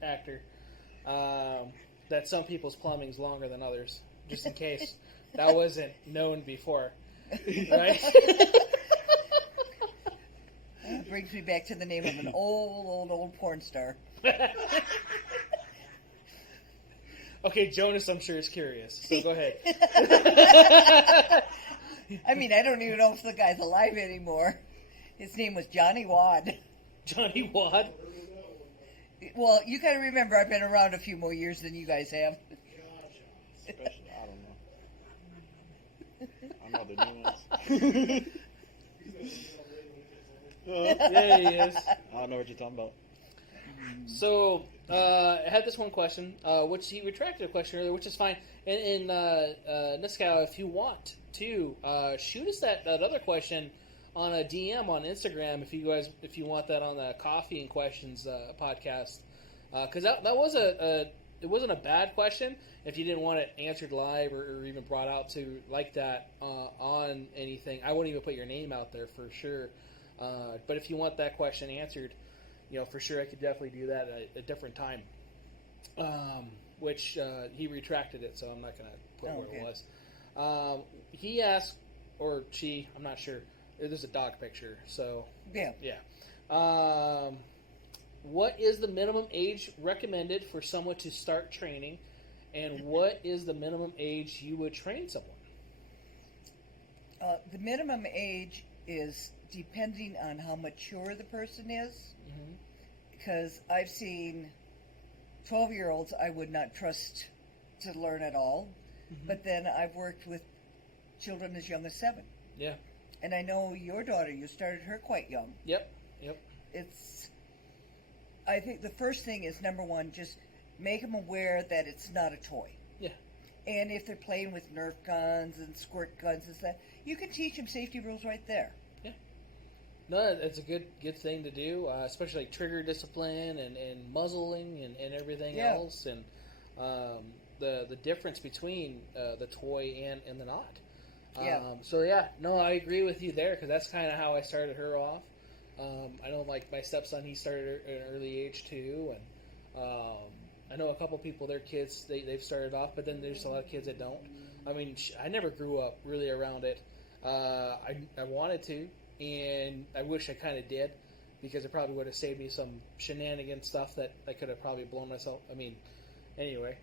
actor. that some people's plumbing's longer than others, just in case that wasn't known before, right? That brings me back to the name of an old porn star. Okay, Jonas, I'm sure is curious. So go ahead. I mean, I don't even know if the guy's alive anymore. His name was Johnny Wad. Johnny Wad? Well, you got to remember, I've been around a few more years than you guys have. Special, I don't know. I know the new ones. There he is. I don't know what you're talking about. So, I had this one question, which he retracted a question earlier, which is fine. And Niskow, if you want to, shoot us that other question on a DM on Instagram if you want that on the Coffee and Questions podcast, because that was it wasn't a bad question. If you didn't want it answered live or even brought out to like that on anything, I wouldn't even put your name out there for sure. But if you want that question answered, for sure I could definitely do that at a different time. Which he retracted it, so I'm not going to put where it was. He asked, or she, I'm not sure. There's a dog picture, so Yeah. What is the minimum age recommended for someone to start training, and what is the minimum age you would train someone? The minimum age is depending on how mature the person is. Because I've seen 12-year-olds I would not trust to learn at all. But then I've worked with children as young as 7. Yeah. And I know your daughter, you started her quite young. Yep. I think the first thing is, number one, just make them aware that it's not a toy. Yeah. And if they're playing with Nerf guns and squirt guns and stuff, you can teach them safety rules right there. Yeah. No, that's a good thing to do, especially like trigger discipline and muzzling and everything else, and the difference between the toy and the not. I agree with you there, because that's kind of how I started her off. I know, like my stepson, he started at an early age too, and I know a couple people, their kids, they've started off, but then there's a lot of kids that don't. I mean, I never grew up really around it. I wanted to, and I wish I kind of did, because it probably would have saved me some shenanigan stuff that I could have probably blown myself. I mean, anyway.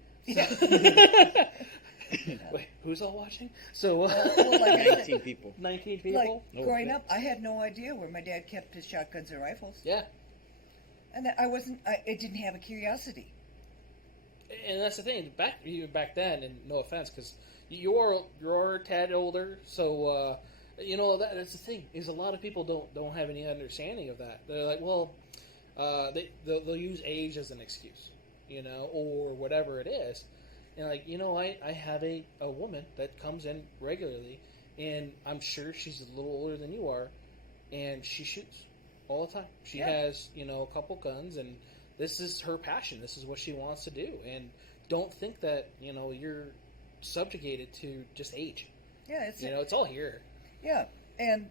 Wait, who's all watching? So, 19 people. 19 people? Like, growing up, I had no idea where my dad kept his shotguns and rifles. Yeah. And it didn't have a curiosity. And that's the thing, even back then, and no offense, because you're a tad older, so, that's the thing, is a lot of people don't have any understanding of that. They're like, well, they'll use age as an excuse, or whatever it is. And I have a woman that comes in regularly, and I'm sure she's a little older than you are, and she shoots all the time. She has, a couple guns, and this is her passion. This is what she wants to do. And don't think that, you're subjugated to just age. Yeah, it's all here. Yeah, and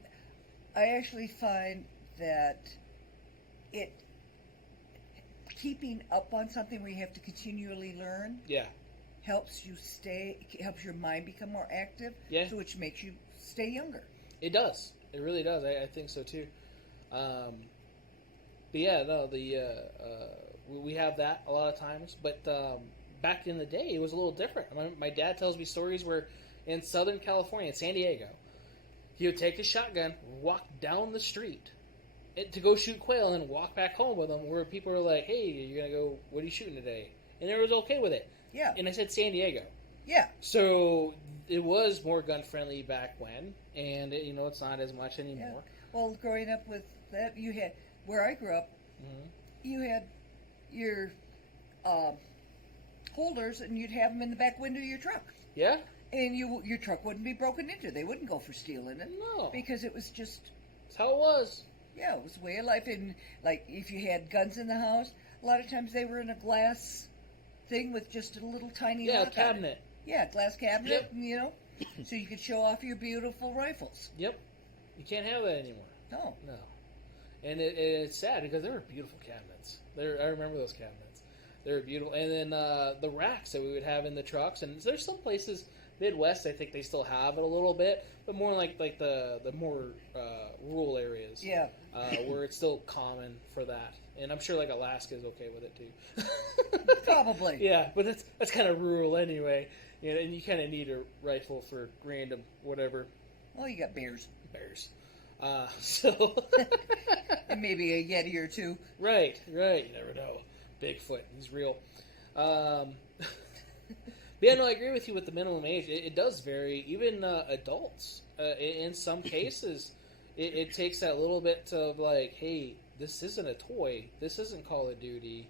I actually find that keeping up on something where you have to continually learn. Yeah. Helps your mind become more active, so which makes you stay younger. It does. It really does. I think so too. We have that a lot of times, but back in the day, it was a little different. My dad tells me stories where in Southern California, in San Diego, he would take his shotgun, walk down the street to go shoot quail, and then walk back home with them, where people are like, hey, you're going to go, what are you shooting today? And they was okay with it. Yeah. And I said San Diego. Yeah. So it was more gun friendly back when, and it's not as much anymore. Yeah. Well, growing up with that, you had, where I grew up, you had your holders, and you'd have them in the back window of your truck. Yeah. And your truck wouldn't be broken into. They wouldn't go for stealing it. No. Because it was just... That's how it was. Yeah, it was a way of life. And, like, if you had guns in the house, a lot of times they were in a glass thing with just a little tiny lock cabinet. Yeah, glass cabinet, so you could show off your beautiful rifles. Yep. You can't have that anymore. No. And it's sad, because they were beautiful cabinets. I remember those cabinets. They're beautiful. And then the racks that we would have in the trucks, and there's some places Midwest, I think they still have it a little bit, but more like the more rural areas, Yeah. where it's still common for that. And I'm sure like Alaska's okay with it too. Probably. Yeah, but that's kind of rural anyway. You know, and you kind of need a rifle for random whatever. Well, you got bears. So And maybe a Yeti or two. right. You never know. Bigfoot, he's real. But yeah, no, I agree with you with the minimum age. It does vary. Even adults, in some cases, it takes that little bit of like, hey, this isn't a toy. This isn't Call of Duty.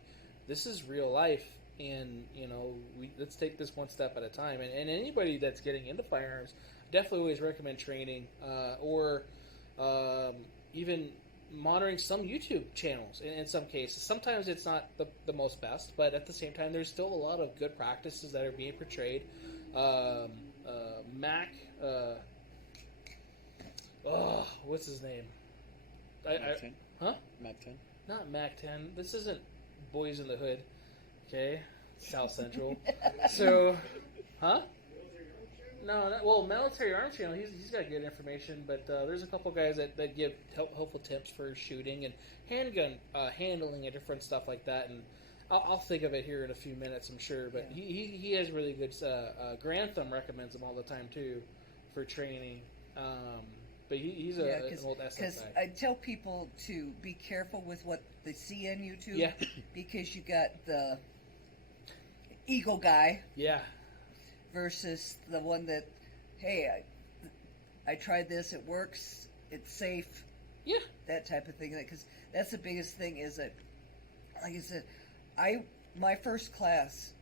This is real life. And, you know, let's take this one step at a time. And anybody that's getting into firearms, definitely always recommend training or even monitoring some YouTube channels in some cases. Sometimes it's not the most best, but at the same time, there's still a lot of good practices that are being portrayed. Mac, what's his name? Mac 10? Huh? Mac 10? Not Mac 10. This isn't Boys in the Hood. Okay? South Central. So, huh? No, well, Military Arms Channel, he's got good information, but there's a couple guys that give helpful tips for shooting and handgun handling and different stuff like that, and I'll think of it here in a few minutes, I'm sure, but Yeah. he has really good, Grantham recommends him all the time, too, for training, but he's an old SF Because guy. I tell people to be careful with what they see on YouTube. Yeah. Because you got the Eagle guy Yeah, versus the one that, hey, I tried this, it works, it's safe, yeah, that type of thing. Because that's the biggest thing is that, like I said, my first class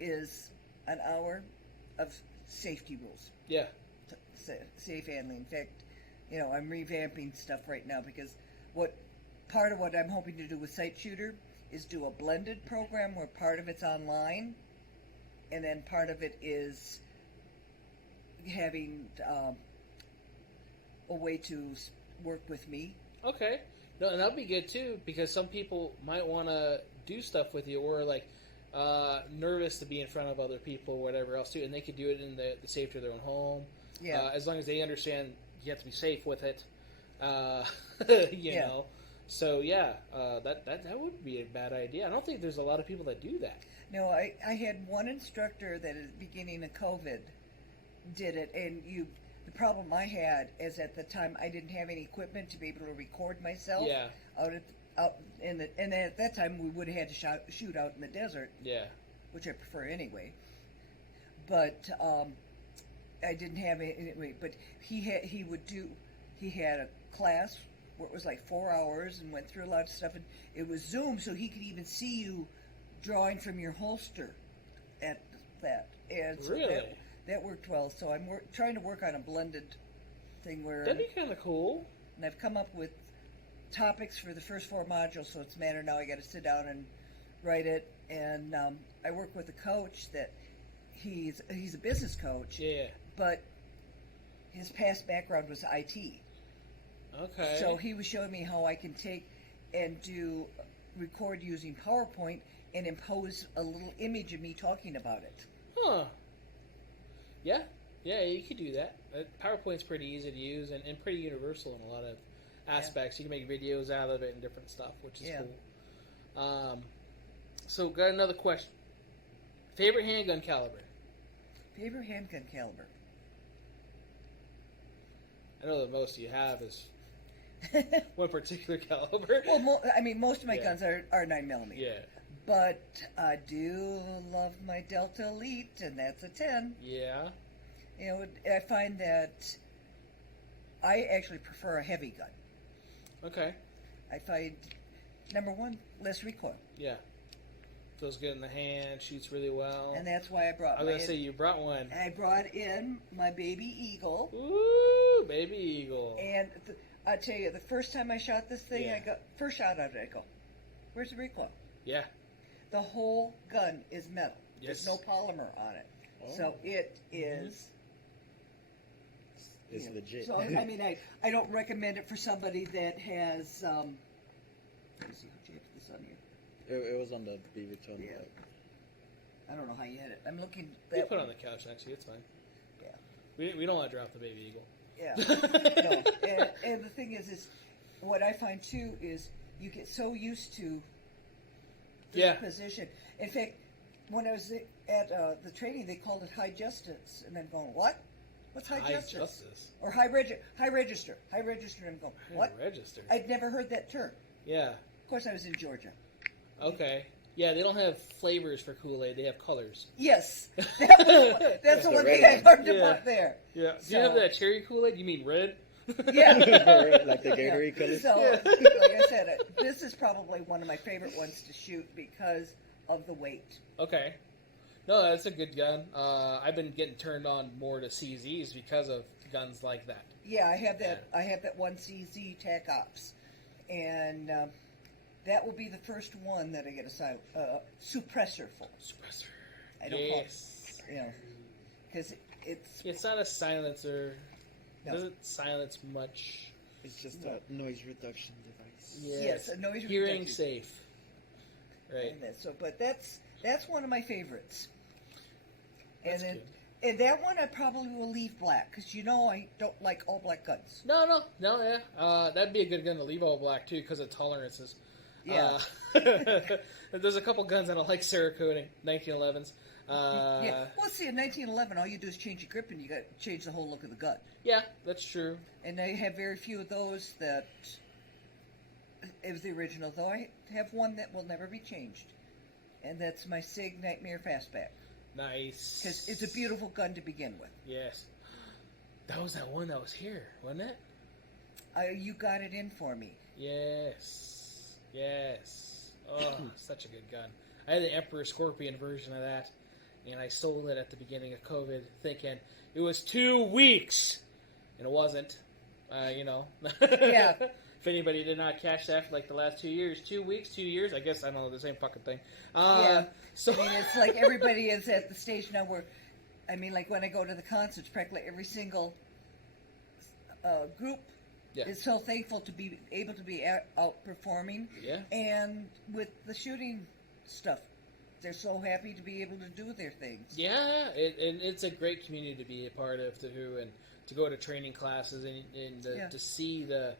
is an hour of safety rules. yeah, Safe handling. In fact, you know, I'm revamping stuff right now because part of what I'm hoping to do with SightShooter is do a blended program where part of it's online and then part of it is having a way to work with me. okay. No, and that'd be good too, because some people might want to do stuff with you, or like nervous to be in front of other people or whatever else too, and they could do it in the safety of their own home. Yeah. As long as they understand you have to be safe with it. You know. So yeah, that would be a bad idea. I don't think there's a lot of people that do that. No, I had one instructor that at the beginning of COVID did it, and the problem I had is at the time I didn't have any equipment to be able to record myself. Yeah. And at that time we would have had to shoot out in the desert. Yeah. Which I prefer anyway. But I didn't have it anyway. But he had a class where it was like 4 hours and went through a lot of stuff, and it was Zoom, so he could even see you drawing from your holster at that. And so Really? that worked well. So I'm trying to work on a blended thing where. That'd be kind of cool. And I've come up with topics for the first 4 modules, so it's a matter now I got to sit down and write it. And I work with a coach that he's a business coach. Yeah. But his past background was IT. Okay. So he was showing me how I can take and record using PowerPoint and impose a little image of me talking about it. Huh. Yeah, you could do that. PowerPoint's pretty easy to use and pretty universal in a lot of aspects. You can make videos out of it and different stuff, which is cool. So, got another question. Favorite handgun caliber? Favorite handgun caliber? I know the most you have is one particular caliber. Well, most of my guns are 9mm. Yeah. But I do love my Delta Elite, and that's a 10. Yeah. You know, I find that I actually prefer a heavy gun. Okay. I find, number one, less recoil. Yeah. Feels good in the hand, shoots really well. And that's why I brought I was going to say, you brought one. I brought in my Baby Eagle. Ooh, Baby Eagle. And I tell you, the first time I shot this thing, Yeah. first shot out of it, I go, where's the recoil? Yeah. The whole gun is metal. Yes. There's no polymer on it. Oh. So it is... It's legit. So, I mean, I don't recommend it for somebody that has... let me see, how do you have this on here? It was on the BB tone. Yeah. I don't know how you had it. I'm looking. You put it on the couch, actually. It's fine. Yeah. We don't want to drop the baby eagle. Yeah. No. And the thing is what I find too is you get so used to the position. In fact, when I was at the training, they called it high justice, and I'm going, what? What's high justice? Or high register? High register, and I'm going, what? High register. I'd never heard that term. Yeah. Of course, I was in Georgia. Okay. Yeah, they don't have flavors for Kool-Aid. They have colors. Yes. That's the one thing I learned about there. Yeah. Do you have that cherry Kool-Aid? You mean red? Yeah. Like the Gatorade color? So, like I said, this is probably one of my favorite ones to shoot because of the weight. Okay. No, that's a good gun. I've been getting turned on more to CZs because of guns like that. Yeah, I have that. I have that one CZ TAC Ops, and that will be the first one that I get a suppressor for. Suppressor. I don't call it, because it's not a silencer. No. It doesn't silence much. It's just a noise reduction device. Yes, a noise hearing reduction. safe. Right. But that's one of my favorites. That's and then, good. and that one I probably will leave black because I don't like all black guns. No, yeah. That'd be a good gun to leave all black too because of tolerances. Yeah. There's a couple guns I don't like Cerakoting, 1911s. Yeah. Well, see, in 1911, all you do is change your grip and you got to change the whole look of the gun. Yeah, that's true. And I have very few of those that is the original, though I have one that will never be changed. And that's my SIG Nightmare Fastback. Nice. Because it's a beautiful gun to begin with. Yes. That was that one that was here, wasn't it? You got it in for me. Yes. Oh, such a good gun. I had the Emperor Scorpion version of that, and I sold it at the beginning of COVID thinking it was 2 weeks, and it wasn't. Yeah. If anybody did not catch that for like the last 2 years, 2 weeks, 2 years, I guess I don't know, the same fucking thing. So I mean, it's like everybody is at the stage now where, I mean, like when I go to the concerts, practically every single group is so thankful to be able to be out performing. Yeah. And with the shooting stuff, they're so happy to be able to do their things. Yeah, and it's a great community to be a part of too, and to go to training classes and to see the.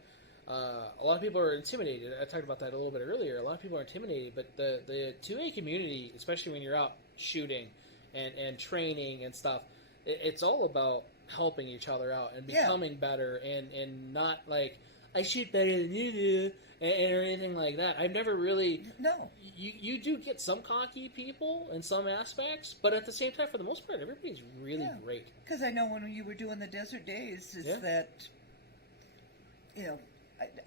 A lot of people are intimidated. I talked about that a little bit earlier. A lot of people are intimidated, but the 2A community, especially when you're out shooting and training and stuff, it's all about helping each other out and becoming better and not like, I shoot better than you do or anything like that. I've never really... No. You do get some cocky people in some aspects, but at the same time, for the most part, everybody's really great. Because I know when you were doing the Desert Days, that,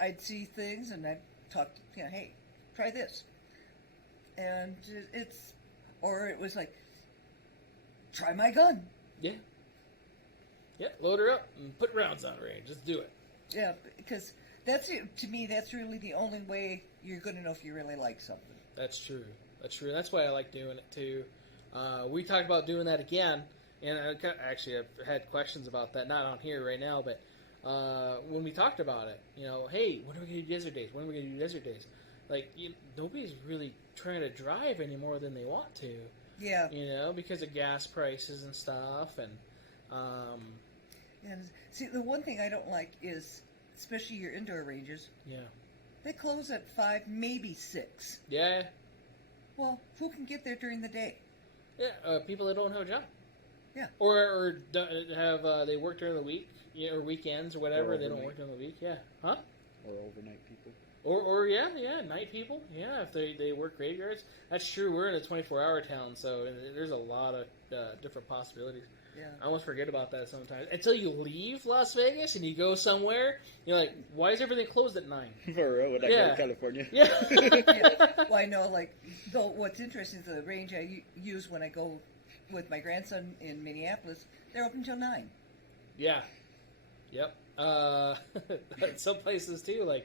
I'd see things and I'd talk, hey, try this. And it was like, try my gun. Yeah. Yeah, load her up and put rounds on range. Just do it. Yeah, because to me, that's really the only way you're going to know if you really like something. That's true. That's why I like doing it too. We talked about doing that again, and I've had questions about that, not on here right now, but when we talked about it, hey, when are we going to do Desert Days? Like, nobody's really trying to drive any more than they want to. Yeah. Because of gas prices and stuff, and see, the one thing I don't like is, especially your indoor ranges. Yeah. They close at 5, maybe 6. Yeah. Well, who can get there during the day? Yeah, people that don't have a job. Yeah. Or have they work during the week, or weekends or whatever. They don't work during the week. Yeah. Huh? Or overnight people. Or night people. Yeah, if they work graveyards. That's true. We're in a 24-hour town, so there's a lot of different possibilities. Yeah. I almost forget about that sometimes. Until you leave Las Vegas and you go somewhere, you're like, why is everything closed at 9? For real, when I go to California. Yeah. Well, I know, though what's interesting is the range I use when I go with my grandson in Minneapolis, they're open till 9. Yeah. Yep. Some places, too,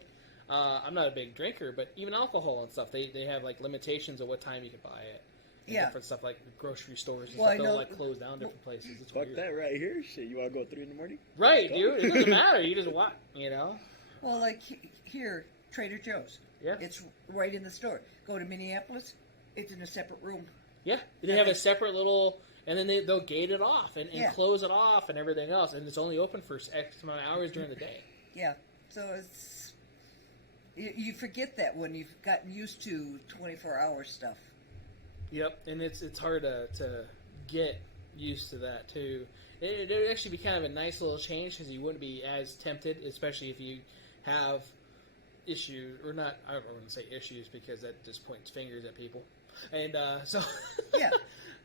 I'm not a big drinker, but even alcohol and stuff, they have, limitations of what time you can buy it. Yeah. Different stuff like grocery stores and stuff. They'll close down different places. It's fuck weird. That right here. Shit, you want to go at 3 in the morning? Right, dude. It doesn't matter. You just walk, Well, here, Trader Joe's. Yeah. It's right in the store. Go to Minneapolis, it's in a separate room. Yeah, they have a separate little, and then they'll gate it off and close it off and everything else, and it's only open for X amount of hours during the day. Yeah, so it's you forget that when you've gotten used to 24-hour stuff. Yep, and it's hard to get used to that too. It would actually be kind of a nice little change because you wouldn't be as tempted, especially if you have issues, or not. I don't want to say issues because that just points fingers at people, and so yeah.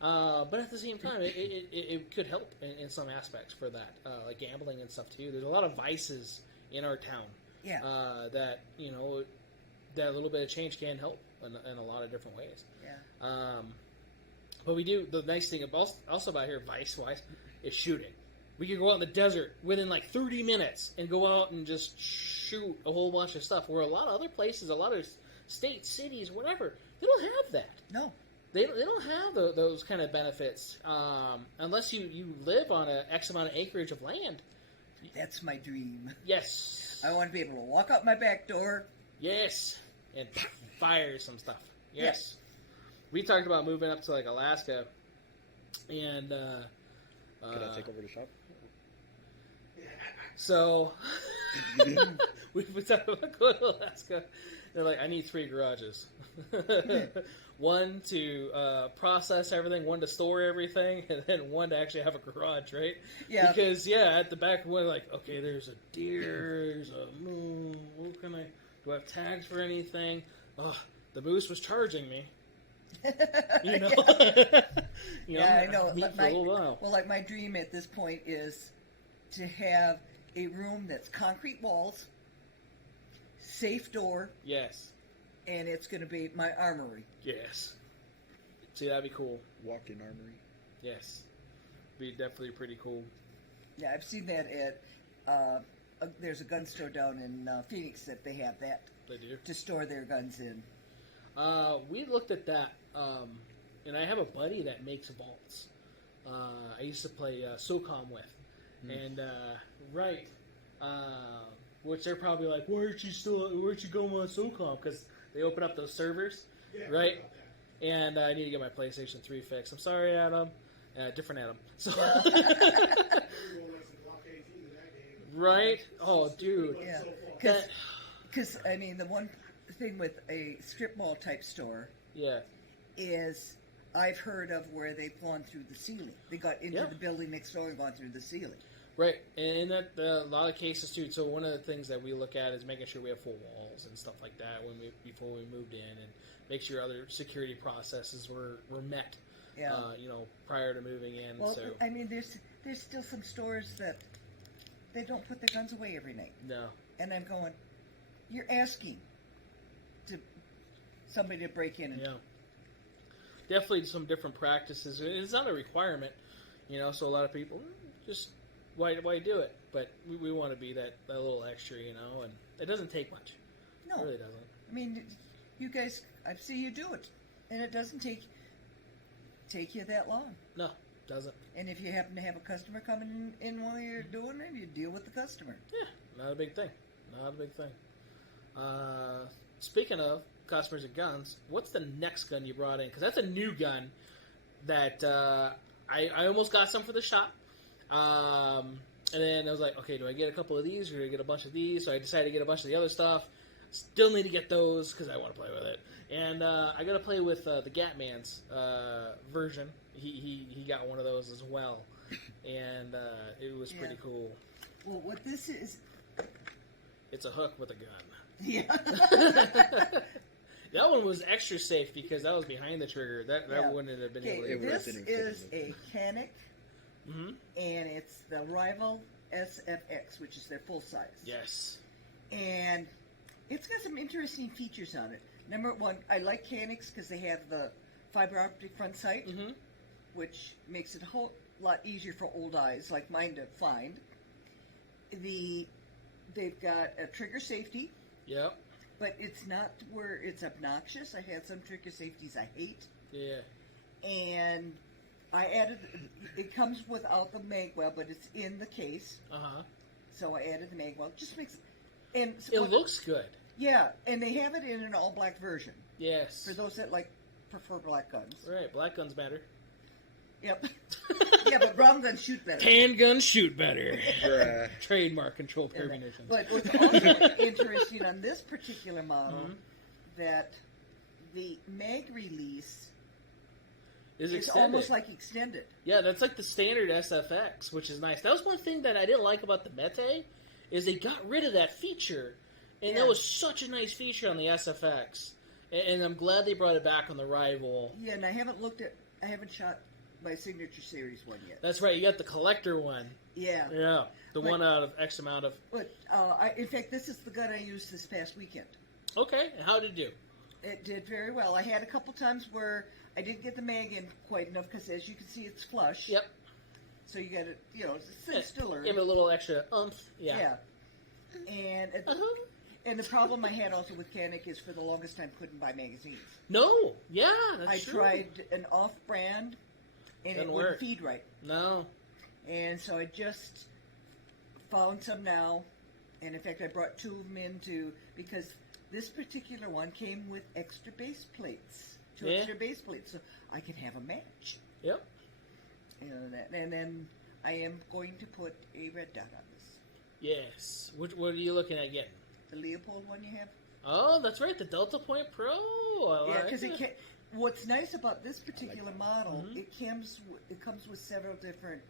But at the same time, it could help in some aspects for that, like gambling and stuff too. There's a lot of vices in our town. Yeah. That that little bit of change can help in a lot of different ways. Yeah. But we do, the nice thing also about here, vice-wise, is shooting. We can go out in the desert within like 30 minutes and go out and just shoot a whole bunch of stuff. Where a lot of other places, a lot of states, cities, whatever, they don't have that. No. They don't have those kind of benefits unless you live on an X amount of acreage of land. That's my dream. Yes. I want to be able to walk out my back door. Yes. And fire some stuff. Yes. We talked about moving up to like Alaska, and Could I take over the shop? So we talked about going to Alaska. They're like, I need 3 garages. One to process everything, one to store everything, and then one to actually have a garage, right? Yeah. Because at the back we're like, okay, there's a deer, there's a moon. What can do I have tags for anything? Oh, the moose was charging me. You know. Yeah, I know. For a little while. Well, like my dream at this point is to have a room that's concrete walls, safe door. Yes. And it's going to be my armory. Yes. See, that'd be cool. Walk-in armory. Yes. Be definitely pretty cool. Yeah, I've seen that at, there's a gun store down in Phoenix that they have that. They do? To store their guns in. We looked at that, and I have a buddy that makes vaults. I used to play SOCOM with. And, which they're probably like, where'd you go on SOCOM? Because they open up those servers, right? And I need to get my PlayStation 3 fixed. I'm sorry, Adam. Different Adam. So, right? Oh, dude. Yeah. Because, I mean, the one thing with a strip mall type store is I've heard of where they've gone through the ceiling. They got into the building next door and gone through the ceiling. Right, and that a lot of cases too. So one of the things that we look at is making sure we have full walls and stuff like that before we moved in, and make sure other security processes were met. Yeah. Prior to moving in. Well, so I mean, there's still some stores that they don't put their guns away every night. No. And I'm going, you're asking somebody to break in. And definitely some different practices. It's not a requirement, So a lot of people just. Why do it? But we want to be that little extra, and it doesn't take much. No. It really doesn't. I mean, you guys, I see you do it, and it doesn't take you that long. No, it doesn't. And if you happen to have a customer coming in while you're doing it, you deal with the customer. Yeah, not a big thing. Speaking of customers and guns, what's the next gun you brought in? Because that's a new gun that I almost got some for the shop. And then I was like, okay, do I get a couple of these or do I get a bunch of these? So I decided to get a bunch of the other stuff. Still need to get those because I want to play with it. And I got to play with the Gatman's version. He got one of those as well. And it was pretty cool. Well, what this is... It's a hook with a gun. Yeah. That one was extra safe because that was behind the trigger. That wouldn't have been able to... This is a Canic. Mm-hmm. And it's the Rival SFX, which is their full size. Yes. And it's got some interesting features on it. Number one, I like Canics because they have the fiber optic front sight, which makes it a whole lot easier for old eyes like mine to find. They've got a trigger safety. Yep. But it's not where it's obnoxious. I had some trigger safeties I hate. Yeah. And I added, it comes without the magwell, but it's in the case. Uh-huh. So I added the magwell. Just makes, and so it looks good. Yeah, and they have it in an all-black version. Yes. For those that prefer black guns. Right, black guns matter. Yep. Yeah, but brown guns shoot better. Handguns shoot better. Trademark control pair of munitions. But what's also interesting on this particular model, that the mag release is almost like extended. Yeah, that's like the standard SFX, which is nice. That was one thing that I didn't like about the Mete, is they got rid of that feature, and that was such a nice feature on the SFX. And I'm glad they brought it back on the Rival. Yeah, and I haven't shot my Signature Series one yet. That's right, you got the collector one. Yeah. Yeah, one out of X amount of... But, in fact, this is the gun I used this past weekend. Okay, and how did it do? It did very well. I had a couple times where I didn't get the mag in quite enough, because as you can see, it's flush. Yep. So you got to, sit stiller. Give it a little extra oomph. Yeah. And... And the problem I had also with Canik is for the longest time couldn't buy magazines. No, yeah, that's true. true. I tried an off-brand, and it wouldn't feed right. No. And so I just found some now, and in fact I brought 2 of them because this particular one came with extra base plates. 2 extra base plates, so I can have a match. Yep. And then I am going to put a red dot on this. Yes. What are you looking at getting? The Leopold one you have? Oh, that's right, the Delta Point Pro. Because what's nice about this particular model, it comes with several different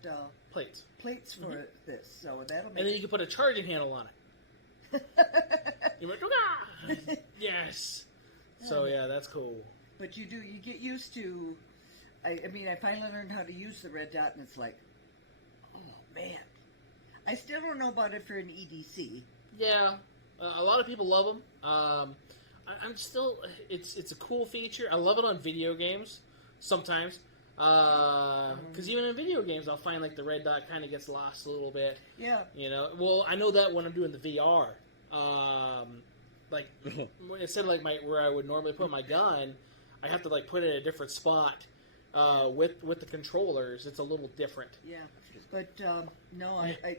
plates for this, so that'll make. And then you can put a charging handle on it. You went, yes. So yeah, that's cool. But you get used to. I finally learned how to use the red dot, and it's like, oh man, I still don't know about it for an EDC. Yeah. A lot of people love them. I'm still... It's a cool feature. I love it on video games sometimes. Because even in video games, I'll find like the red dot kind of gets lost a little bit. Yeah. Well, I know that when I'm doing the VR. Instead of where I would normally put my gun, I have to put it in a different spot. With the controllers, it's a little different. Yeah. But no, I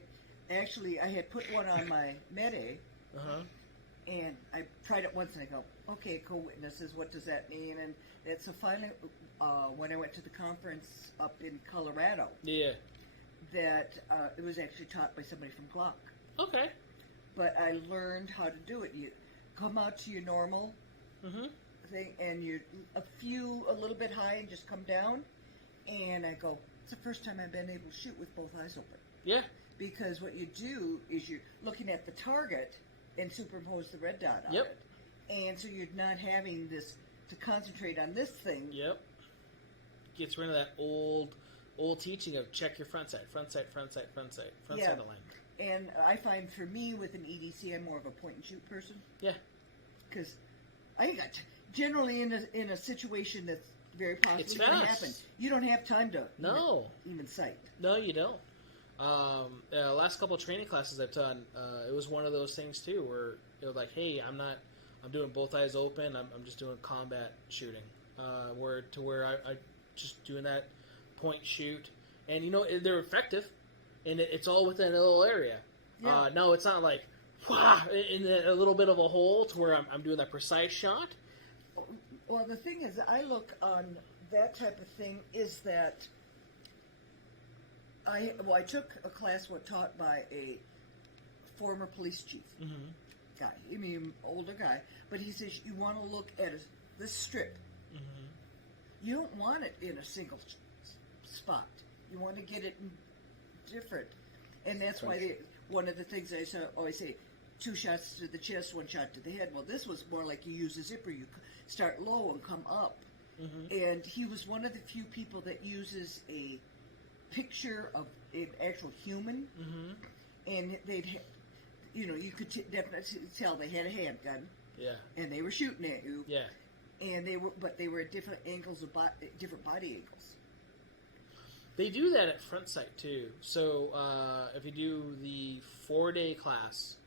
actually had put one on my Mede. And I tried it once, and I go, okay, co-witnesses, what does that mean? And so finally, when I went to the conference up in Colorado, that it was actually taught by somebody from Glock. Okay. But I learned how to do it. You come out to your normal thing, and you're a little bit high, and just come down. And I go, it's the first time I've been able to shoot with both eyes open. Yeah. Because what you do is you're looking at the target and superimpose the red dot on it. And so you're not having this to concentrate on this thing. Yep. Gets rid of that old teaching of check your front sight of land. And I find for me with an EDC, I'm more of a point and shoot person. Yeah. Because I got generally in a situation that's very possibly going to happen. You don't have time to even sight. No, you don't. Last couple of training classes I've done, it was one of those things too, where it was like, hey, I'm doing both eyes open. I'm just doing combat shooting, where I just doing that point shoot, and they're effective, and it's all within a little area. Yeah. No, it's not like in a little bit of a hole to where I'm doing that precise shot. Well, the thing is, I look on that type of thing is that. I took a class taught by a former police chief guy. Older guy. But he says you want to look at this strip. You don't want it in a single spot. You want to get it in different. And that's why one of the things I always say, 2 shots to the chest, 1 shot to the head. Well, this was more like you use a zipper. You start low and come up. And he was one of the few people that uses a picture of an actual human, and you could definitely tell they had a handgun, and they were shooting at you, and they were at different angles of different body angles. They do that at front sight too. So if you do the 4-day class,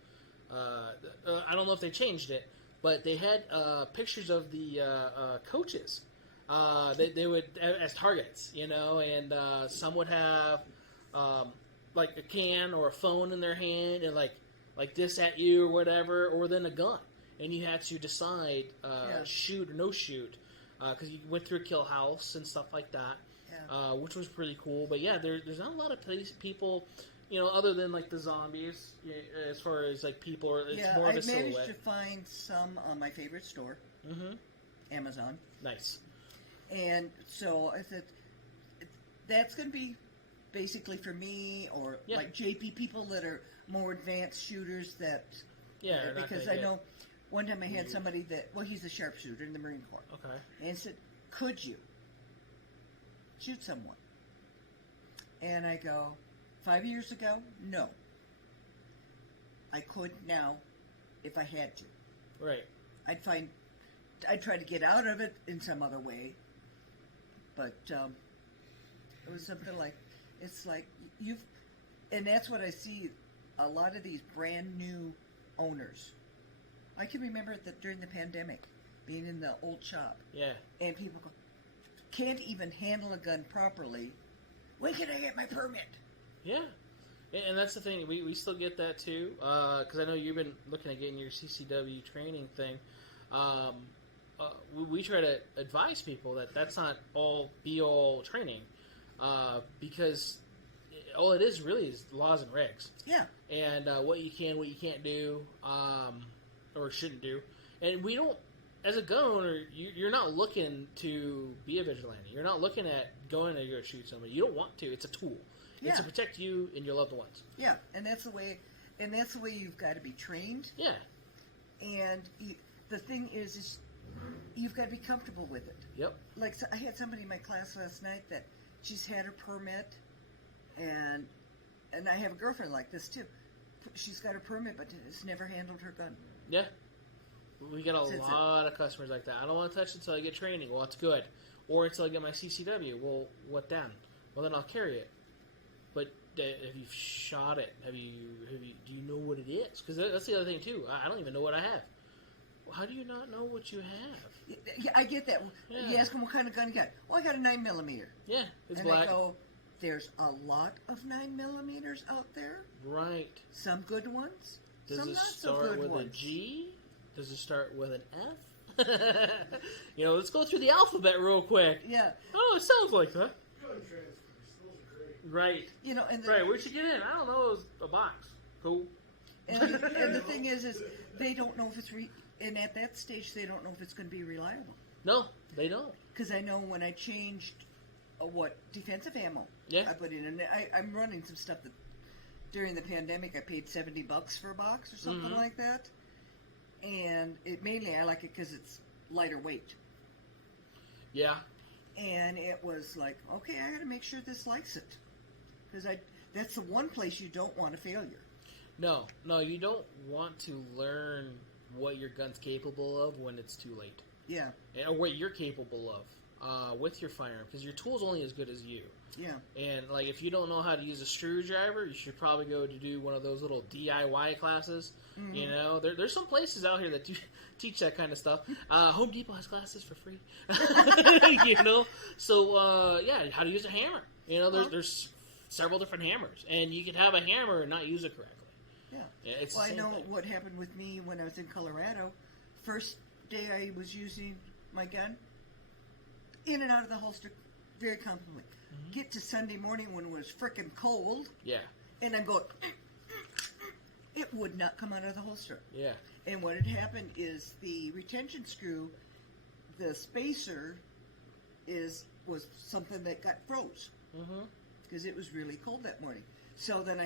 I don't know if they changed it, but they had pictures of the coaches. They would as targets, and some would have like a can or a phone in their hand and like this at you or whatever, or then a gun, and you had to decide shoot or no shoot, because you went through a kill house and stuff like that, which was pretty cool. But yeah, there's not a lot of people, other than like the zombies, as far as like people, or it's more of a silhouette. I managed to find some on my favorite store, Amazon. Nice. And so I said, that's going to be basically for me, or like JP people that are more advanced shooters that... Yeah, because I know one time I had somebody that, he's a sharpshooter in the Marine Corps. Okay. And said, could you shoot someone? And I go, 5 years ago, no. I could now if I had to. Right. I'd try to get out of it in some other way. But it was something like, it's like and that's what I see, a lot of these brand new owners. I can remember that during the pandemic, being in the old shop. Yeah. And people can't even handle a gun properly. When can I get my permit? Yeah. And that's the thing. We still get that too. Because I know you've been looking at getting your CCW training thing. We try to advise people that that's not all be-all training. Because all it is really is laws and regs. Yeah. And what you can, what you can't do, or shouldn't do. And we don't, as a gun owner, you're not looking to be a vigilante. You're not looking at going to go shoot somebody. You don't want to. It's a tool. Yeah. It's to protect you and your loved ones. Yeah, and that's the way you've got to be trained. Yeah. And the thing is you've got to be comfortable with it. Yep. Like, so I had somebody in my class last night that she's had her permit, and I have a girlfriend like this too. She's got her permit, but has never handled her gun. Yeah. We get a lot of customers like that. I don't want to touch it until I get training. Well, that's good. Or until I get my CCW. Well, what then? Well, then I'll carry it. But have you shot it? Do you know what it is? Because that's the other thing too. I don't even know what I have. Well, how do you not know what you have? Yeah, I get that. Yeah. You ask them what kind of gun you got. Well, I got a 9mm. Yeah, it's and black. I go, there's a lot of 9mm out there. Right. Some good ones. Does some it not start so good with ones. a G? Does it start with an F? Let's go through the alphabet real quick. Yeah. Oh, it sounds like that. Gun transfers, those are great. Right. Right. Where'd you get in? I don't know. It was a box. Cool. And the thing is they don't know if it's and at that stage they don't know if it's going to be reliable. No, they don't. Because I know when I changed defensive ammo, yeah, I put in, and I'm running some stuff that during the pandemic I paid $70 for a box or something like that. And mainly I like it because it's lighter weight. Yeah. And it was like, okay, I got to make sure this likes it, because that's the one place you don't want a failure. No, you don't want to learn what your gun's capable of when it's too late. Yeah. Or what you're capable of with your firearm, because your tool's only as good as you. Yeah. And like, if you don't know how to use a screwdriver, you should probably go to do one of those little DIY classes. Mm-hmm. There's some places out here that do teach that kind of stuff. Home Depot has classes for free. So yeah, how to use a hammer. There's several different hammers, and you can have a hammer and not use it correctly. Yeah. I know what happened with me when I was in Colorado. First day I was using my gun, in and out of the holster very comfortably. Get to Sunday morning when it was frickin' cold. Yeah. And I'm going, it would not come out of the holster. Yeah. And what had happened is the retention screw, the spacer, was something that got froze. Because it was really cold that morning. So then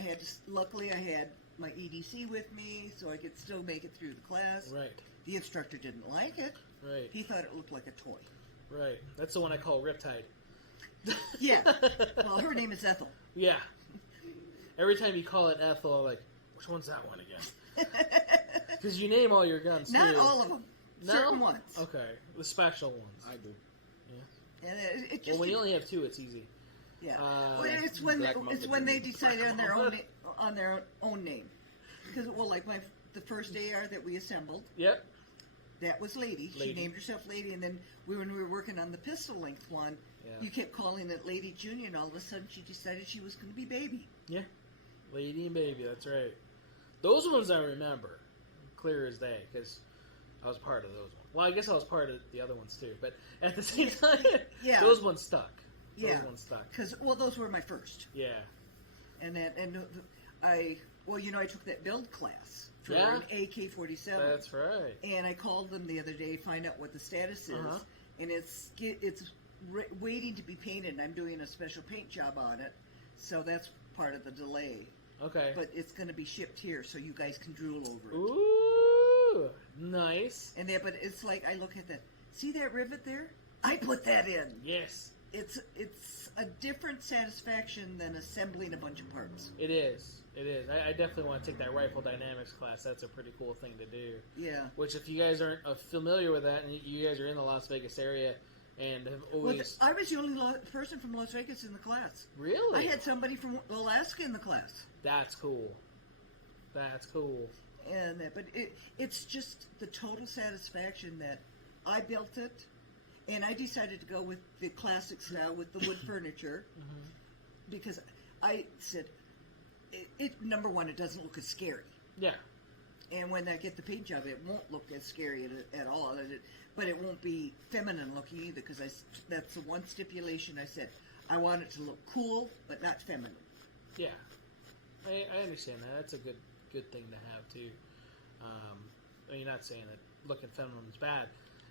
luckily I had my EDC with me, so I could still make it through the class. Right. The instructor didn't like it. Right. He thought it looked like a toy. Right. That's the one I call Riptide. Yeah. Well, her name is Ethel. Yeah. Every time you call it Ethel, I'm like, which one's that one again? Because you name all your guns, Not too. all of them. No? Certain ones. Okay. The special ones. I do. Yeah. And it just, well, when you only have two, it's easy. Yeah. Well, it's when they decide on their own name. Because, like the first AR that we assembled. Yep. That was Lady. She named herself Lady, and then when we were working on the pistol length one, you kept calling it Lady Junior, and all of a sudden she decided she was going to be Baby. Yeah. Lady and Baby, that's right. Those ones I remember, clear as day, because I was part of those ones. Well, I guess I was part of the other ones too, but at the same time, Yeah. those ones stuck. Those Yeah. ones stuck. Because, those were my first. Yeah. And I took that build class for Yeah. an AK-47. That's right. And I called them the other day to find out what the status is. Uh-huh. And it's waiting to be painted, and I'm doing a special paint job on it. So that's part of the delay. Okay. But it's going to be shipped here, so you guys can drool over it. Ooh, nice. And but it's like, I look at that. See that rivet there? I put that in. Yes. It's a different satisfaction than assembling a bunch of parts. It is. It is. I definitely want to take that rifle dynamics class. That's a pretty cool thing to do. Yeah. Which, if you guys aren't familiar with that, and you guys are in the Las Vegas area and have always... I was the only person from Las Vegas in the class. Really? I had somebody from Alaska in the class. That's cool. That's cool. But it's just the total satisfaction that I built it, and I decided to go with the classic style with the wood furniture because I said, number one, it doesn't look as scary. Yeah. And when I get the paint job, it won't look as scary at all. But it won't be feminine looking either, because that's the one stipulation I said. I want it to look cool, but not feminine. Yeah. I understand that. That's a good thing to have, too. I mean, not saying that looking feminine is bad.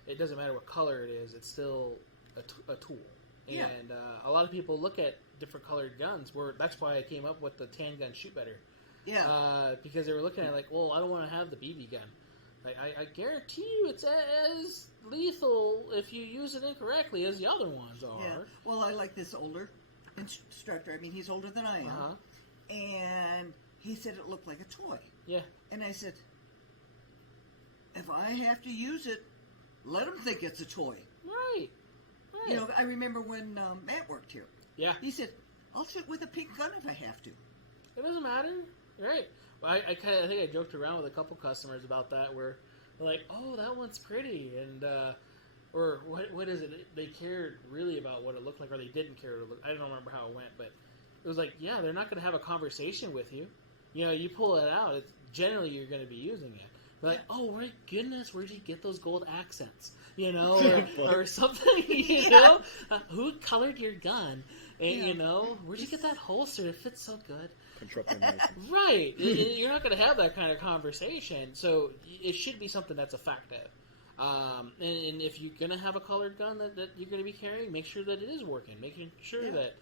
It doesn't matter what color it is. It's still a tool. Yeah. And a lot of people look at different colored guns. That's why I came up with the tan gun shoot better. Yeah. Because they were looking at it like, well, I don't want to have the BB gun. Like, I guarantee you it's as lethal if you use it incorrectly as the other ones are. Yeah. Well, I like this older instructor. I mean, he's older than I am. Uh-huh. And he said it looked like a toy. Yeah. And I said, if I have to use it, let him think it's a toy. Right. You know, I remember when Matt worked here. Yeah. He said, I'll shoot with a pink gun if I have to. It doesn't matter. Right. Well, I think I joked around with a couple customers about that, where they're like, "Oh, that one's pretty," and or what is it? They cared really about what it looked like, or they didn't care what it looked. I don't remember how it went, but it was like, yeah, they're not going to have a conversation with you. You know, you pull it out. It's generally you're going to be using it. They're like, oh my goodness, where'd you get those gold accents? You know, or something. You know, who colored your gun? And, you know, where'd you get that holster? It fits so good. Right. You're not going to have that kind of conversation. So it should be something that's effective. And if you're going to have a colored gun that you're going to be carrying, make sure that it is working. Making sure that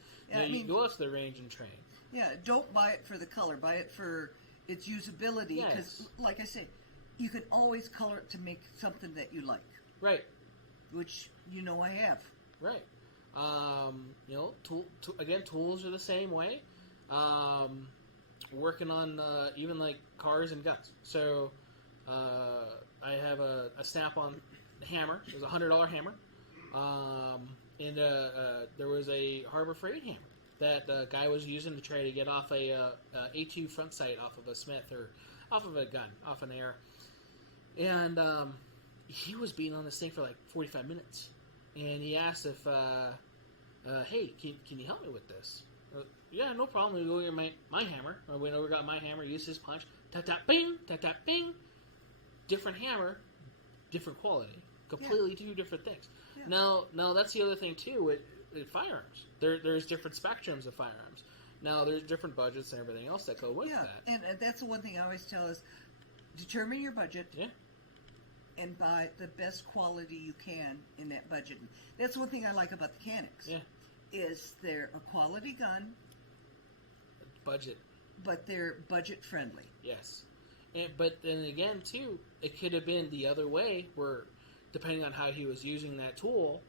you go out to the range and train. Yeah, don't buy it for the color. Buy it for its usability. Because, like I said, you can always color it to make something that you like. Right. Which, you know, I have. Right. You know, tools are the same way. Working on even like cars and guns. So I have a snap-on hammer. It was a $100 hammer, and there was a Harbor Freight hammer that the guy was using to try to get off a A2 front sight off of a Smith or off of a gun, off an air, and he was beating on this thing for like 45 minutes, and he asked if, hey, can you help me with this? Yeah, no problem. We go get my hammer. I went over, got my hammer, used his punch. Tap, tap, bing. Tap, tap, bing. Different hammer, different quality. Completely two different things. Yeah. Now that's the other thing, too, with firearms. There's different spectrums of firearms. Now, there's different budgets and everything else that go with that. And that's the one thing I always tell is, determine your budget. Yeah. And buy the best quality you can in that budget. That's one thing I like about the Canics. Yeah. Is they're a quality gun. Budget. But they're budget friendly. Yes. But then again, too, it could have been the other way, where depending on how he was using that tool,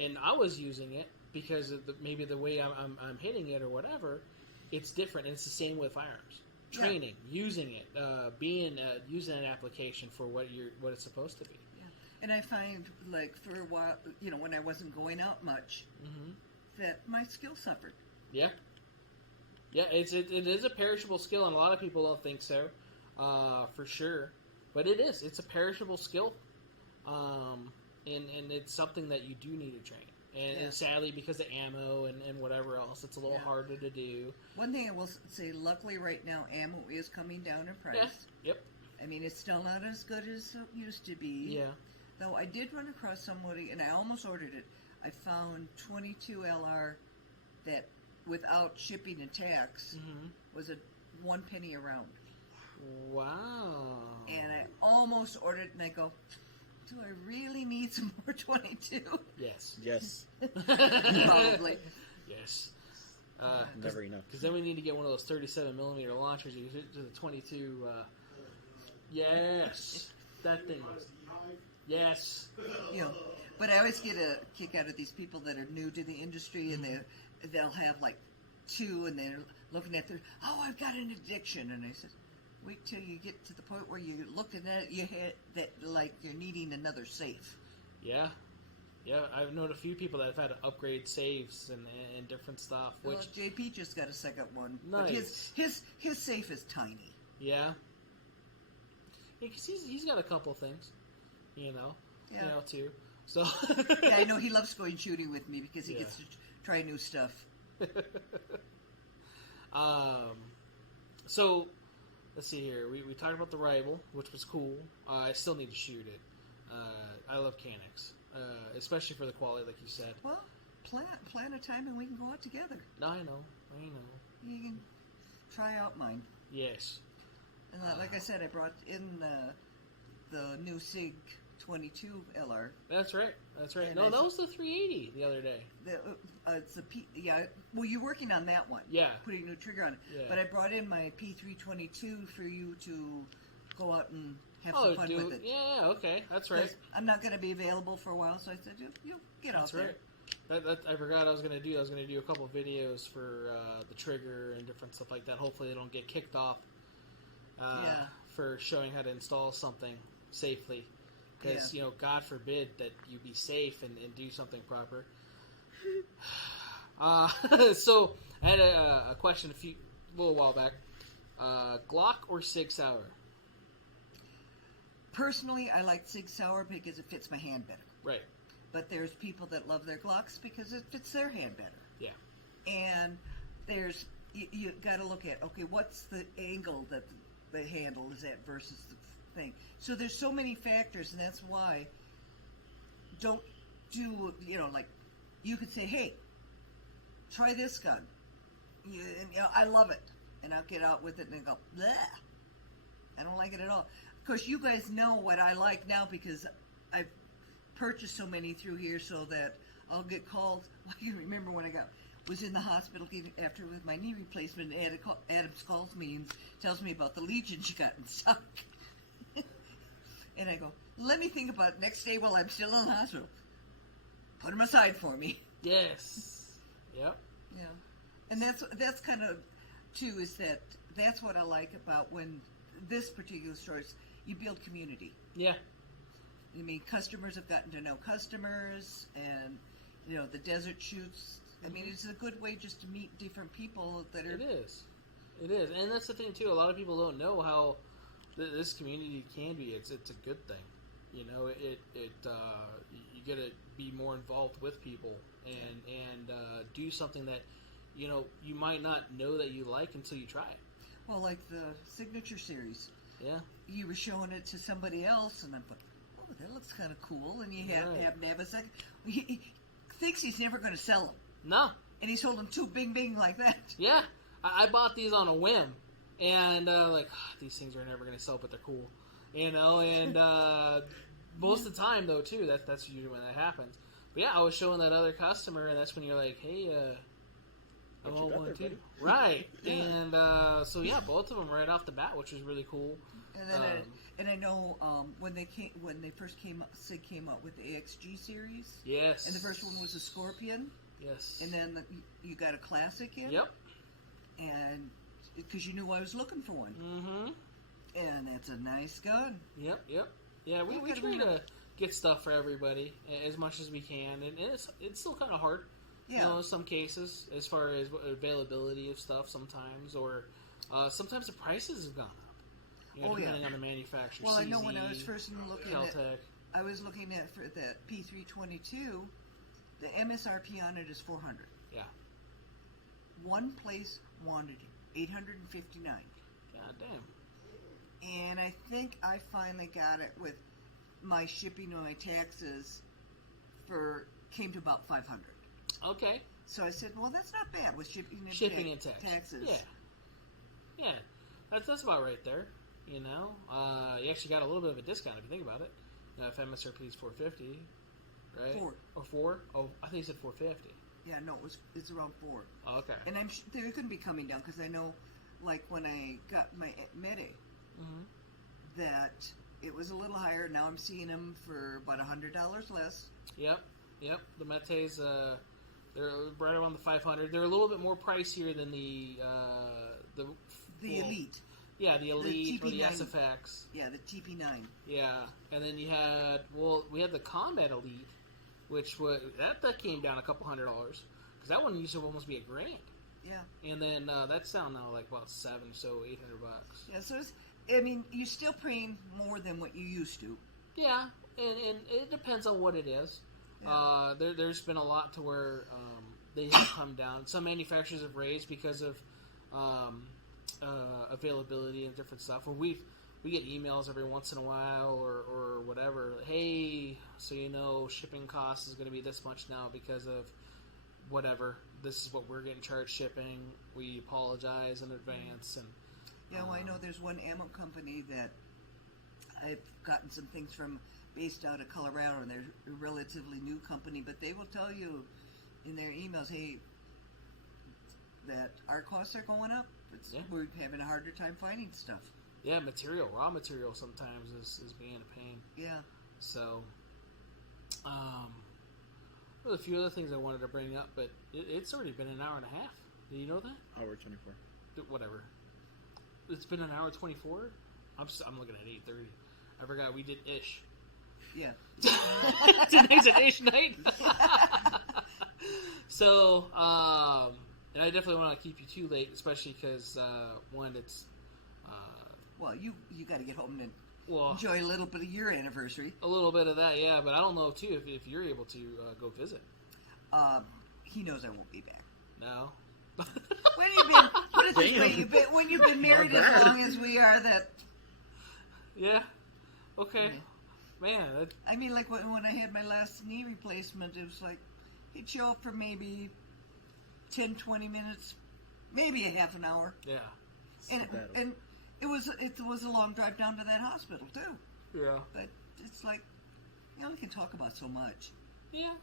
and I was using it because of maybe the way I'm hitting it or whatever, it's different. And it's the same with firearms. Training, using it, using an application for what it's supposed to be. Yeah. And I find, like, for a while, you know, when I wasn't going out much, that my skill suffered. Yeah. Yeah, it is a perishable skill, and a lot of people don't think so, for sure. But it is. It's a perishable skill, and it's something that you do need to train. And sadly, because of ammo and whatever else, it's a little harder to do. One thing I will say, luckily right now, ammo is coming down in price. Yeah. Yep. I mean, it's still not as good as it used to be. Yeah. Though I did run across somebody, and I almost ordered it. I found 22 LR that, without shipping and tax, was a 1 penny a round. Wow. And I almost ordered it, and I go, do I really need some more 22? Yes. Yes. Probably. Yes. Never enough. Because then we need to get one of those 37mm launchers. You hit to the 22. Yes. That thing. Yes. You know, but I always get a kick out of these people that are new to the industry, and they'll have like 2, and they're looking at their, I've got an addiction, and I said, wait till you get to the point where you're looking at it, you hit that like you're needing another safe. Yeah. Yeah, I've known a few people that have had to upgrade safes and different stuff. Which Well, JP just got a second one. Nice. But his safe is tiny. yeah, because he's got a couple things, you know, too. So Yeah, I know he loves going shooting with me because he gets to try new stuff. So let's see here. We talked about the rival, which was cool. I still need to shoot it. I love Canucks, especially for the quality, like you said. Well, plan a time and we can go out together. I know. You can try out mine. Yes. And like I said, I brought in the new SIG 22 LR. That's right. And No, that was the 380 the other day. It's the well, you're working on that one. Yeah. Putting a new trigger on it. Yeah. But I brought in my P322 for you to go out and have some fun with it. Yeah, okay. That's right. 'Cause I'm not going to be available for a while, so I said, you get out there. That's right. That I forgot I was going to do. I was going to do a couple videos for the trigger and different stuff like that. Hopefully they don't get kicked off for showing how to install something safely. Because, God forbid that you be safe and do something proper. So, I had a question a little while back. Glock or Sig Sauer? Personally, I like Sig Sauer because it fits my hand better. Right. But there's people that love their Glocks because it fits their hand better. Yeah. And there's, you got to look at, okay, what's the angle that the handle is at versus the thing. So there's so many factors, and that's why don't do, like, you could say, hey, try this gun. I love it. And I'll get out with it and go, bleh. I don't like it at all. Of course, you guys know what I like now because I've purchased so many through here so that I'll get called. I can remember when I was in the hospital after with my knee replacement, and Adams calls me and tells me about the Legion she got in stock. And I go, let me think about it next day while I'm still in the hospital. Put them aside for me. Yes. Yep. Yeah. And that's kind of, too, is that's what I like about when this particular store is, you build community. Yeah. I mean, customers have gotten to know customers, and, the desert shoots. I mean, it's a good way just to meet different people that are... It is. And that's the thing, too. A lot of people don't know how this community can be. It's a good thing. You got to be more involved with people and do something that, you might not know that you like until you try it. Well, like the Signature Series. Yeah. You were showing it to somebody else, and I'm like, oh, that looks kind of cool. And you happen to have a second. He thinks he's never going to sell them. No. And he's holding 2 bing like that. Yeah. I bought these on a whim. And, these things are never going to sell, but they're cool. And most of the time, though, too, that's usually when that happens. But, yeah, I was showing that other customer, and that's when you're like, hey, I want one, too. Right. Yeah. And, so, yeah, both of them right off the bat, which was really cool. And then I know when they first came up, SIG came up with the AXG series. Yes. And the first one was a Scorpion. Yes. And then you got a Classic in. Yep. And because you knew I was looking for one. Mm-hmm. And that's a nice gun. Yep. Yeah, we try to get stuff for everybody as much as we can, and it's still kind of hard. Yeah. In some cases, as far as availability of stuff sometimes, or sometimes the prices have gone up. Depending on the manufacturer. Well, CZ, I know when I was first looking Caltech. I was looking at for that P322, the MSRP on it is $400. Yeah. One place wanted $859. God And I think I finally got it with my shipping and my taxes came to about $500. Okay. So I said, well, that's not bad with shipping and taxes. Yeah. That's about right there. You know, you actually got a little bit of a discount if you think about it. If MSRP is $450, right? 4 or 4? Oh, I think you said $450. Yeah, no, it's around 4. Oh, okay. And they're going to be coming down because I know, like when I got my Mede, that it was a little higher. Now I'm seeing them for about $100 less. Yep. The Metes, they're right around the 500. They're a little bit more pricier than the Elite. Yeah, the Elite the or the TP9. SFX. Yeah, the TP9. Yeah, and then we had the Combat Elite, which that came down a couple $100 because that one used to almost be $1,000. Yeah. And then that's down now like about $700, so $800. Yeah, so you're still paying more than what you used to. Yeah, and it depends on what it is. Yeah. There's been a lot to where they have come down. Some manufacturers have raised because of availability and different stuff. When we get emails every once in a while or whatever, hey, so you know shipping costs is going to be this much now because of whatever. This is what we're getting charged shipping. We apologize in advance. And yeah, well, I know there's one ammo company that I've gotten some things from based out of Colorado, and they're a relatively new company, but they will tell you in their emails, hey, that our costs are going up. We're having a harder time finding stuff. Yeah, raw material sometimes is being a pain. Yeah. So, there's a few other things I wanted to bring up, but it's already been an hour and a half. Did you know that? Hour 24. Whatever. It's been an hour 24? I'm looking at 8:30. I forgot we did ish. Yeah. Today's an ish night. So, and I definitely want to keep you too late, especially because, one, it's... well, you got to get home and well, enjoy a little bit of your anniversary. A little bit of that, yeah, but I don't know, too, if you're able to go visit. He knows I won't be back. No? When have you been... What is this way? When you've been married as long as we are, that... Yeah? Okay. Yeah. Man, that... I mean, like when I had my last knee replacement, it was like, he'd show up for maybe 10, 20 minutes, maybe a half an hour. Yeah. And it was a long drive down to that hospital, too. Yeah. But it's like, you only can talk about so much. Yeah.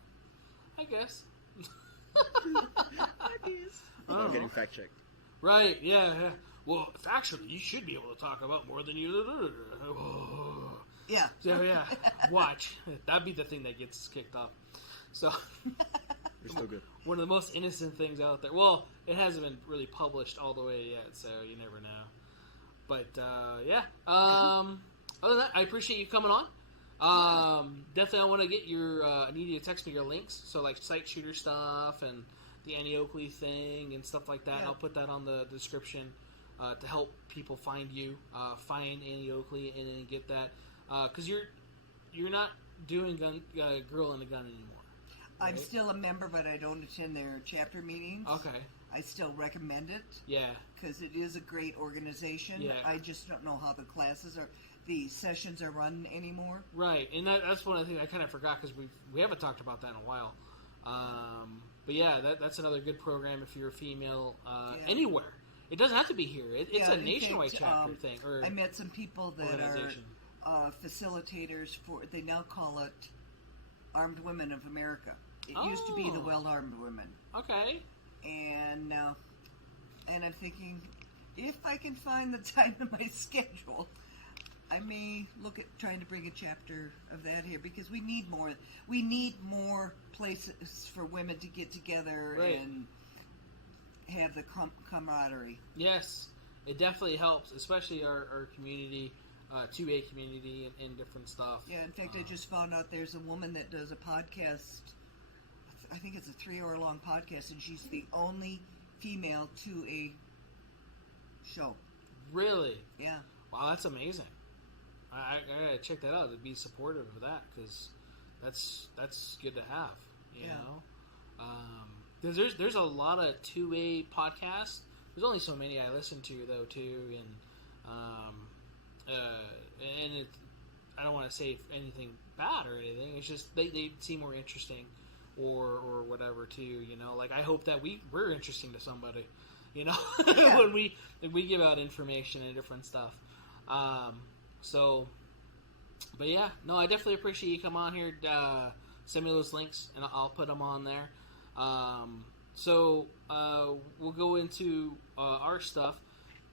I guess. I'm getting fact checked. Right, yeah. Well, actually, you should be able to talk about more than you... Yeah. Yeah. Watch. That'd be the thing that gets kicked off. So... You're still good. One of the most innocent things out there. Well, it hasn't been really published all the way yet, so you never know. But, yeah. Other than that, I appreciate you coming on. Definitely I want to get your... I need you to text me your links. So, like, SightShooter stuff and the Annie Oakley thing and stuff like that. Yeah. I'll put that on the description to help people find you, find Annie Oakley, and then get that. Because you're not doing Girl in a Gun anymore. I'm still a member, but I don't attend their chapter meetings. Okay. I still recommend it. Yeah. Because it is a great organization. Yeah. I just don't know how the sessions are run anymore. Right, and that's one of the things I kind of forgot because we haven't talked about that in a while. But yeah, that's another good program if you're a female anywhere. It doesn't have to be here. It's a nationwide chapter thing. Or I met some people that are facilitators for. They now call it Armed Women of America. It used to be the Well-Armed Women. Okay. And I'm thinking, if I can find the time in my schedule, I may look at trying to bring a chapter of that here because we need more. We need more places for women to get together and have the camaraderie. Yes, it definitely helps, especially our community, 2A community and different stuff. Yeah, in fact, I just found out there's a woman that does a podcast. I think it's a 3-hour-long podcast, and she's the only female 2A show. Really? Yeah. Wow, that's amazing. I gotta check that out to be supportive of that because that's good to have. You know, there's a lot of 2A podcasts. There's only so many I listen to though too, and and it, I don't want to say anything bad or anything. It's just they seem more interesting, or whatever too. You know, like I hope that we're interesting to somebody. You know, Yeah. when we give out information and different stuff. So, but yeah, no, I definitely appreciate you come on here. Send me those links, and I'll put them on there. So we'll go into our stuff.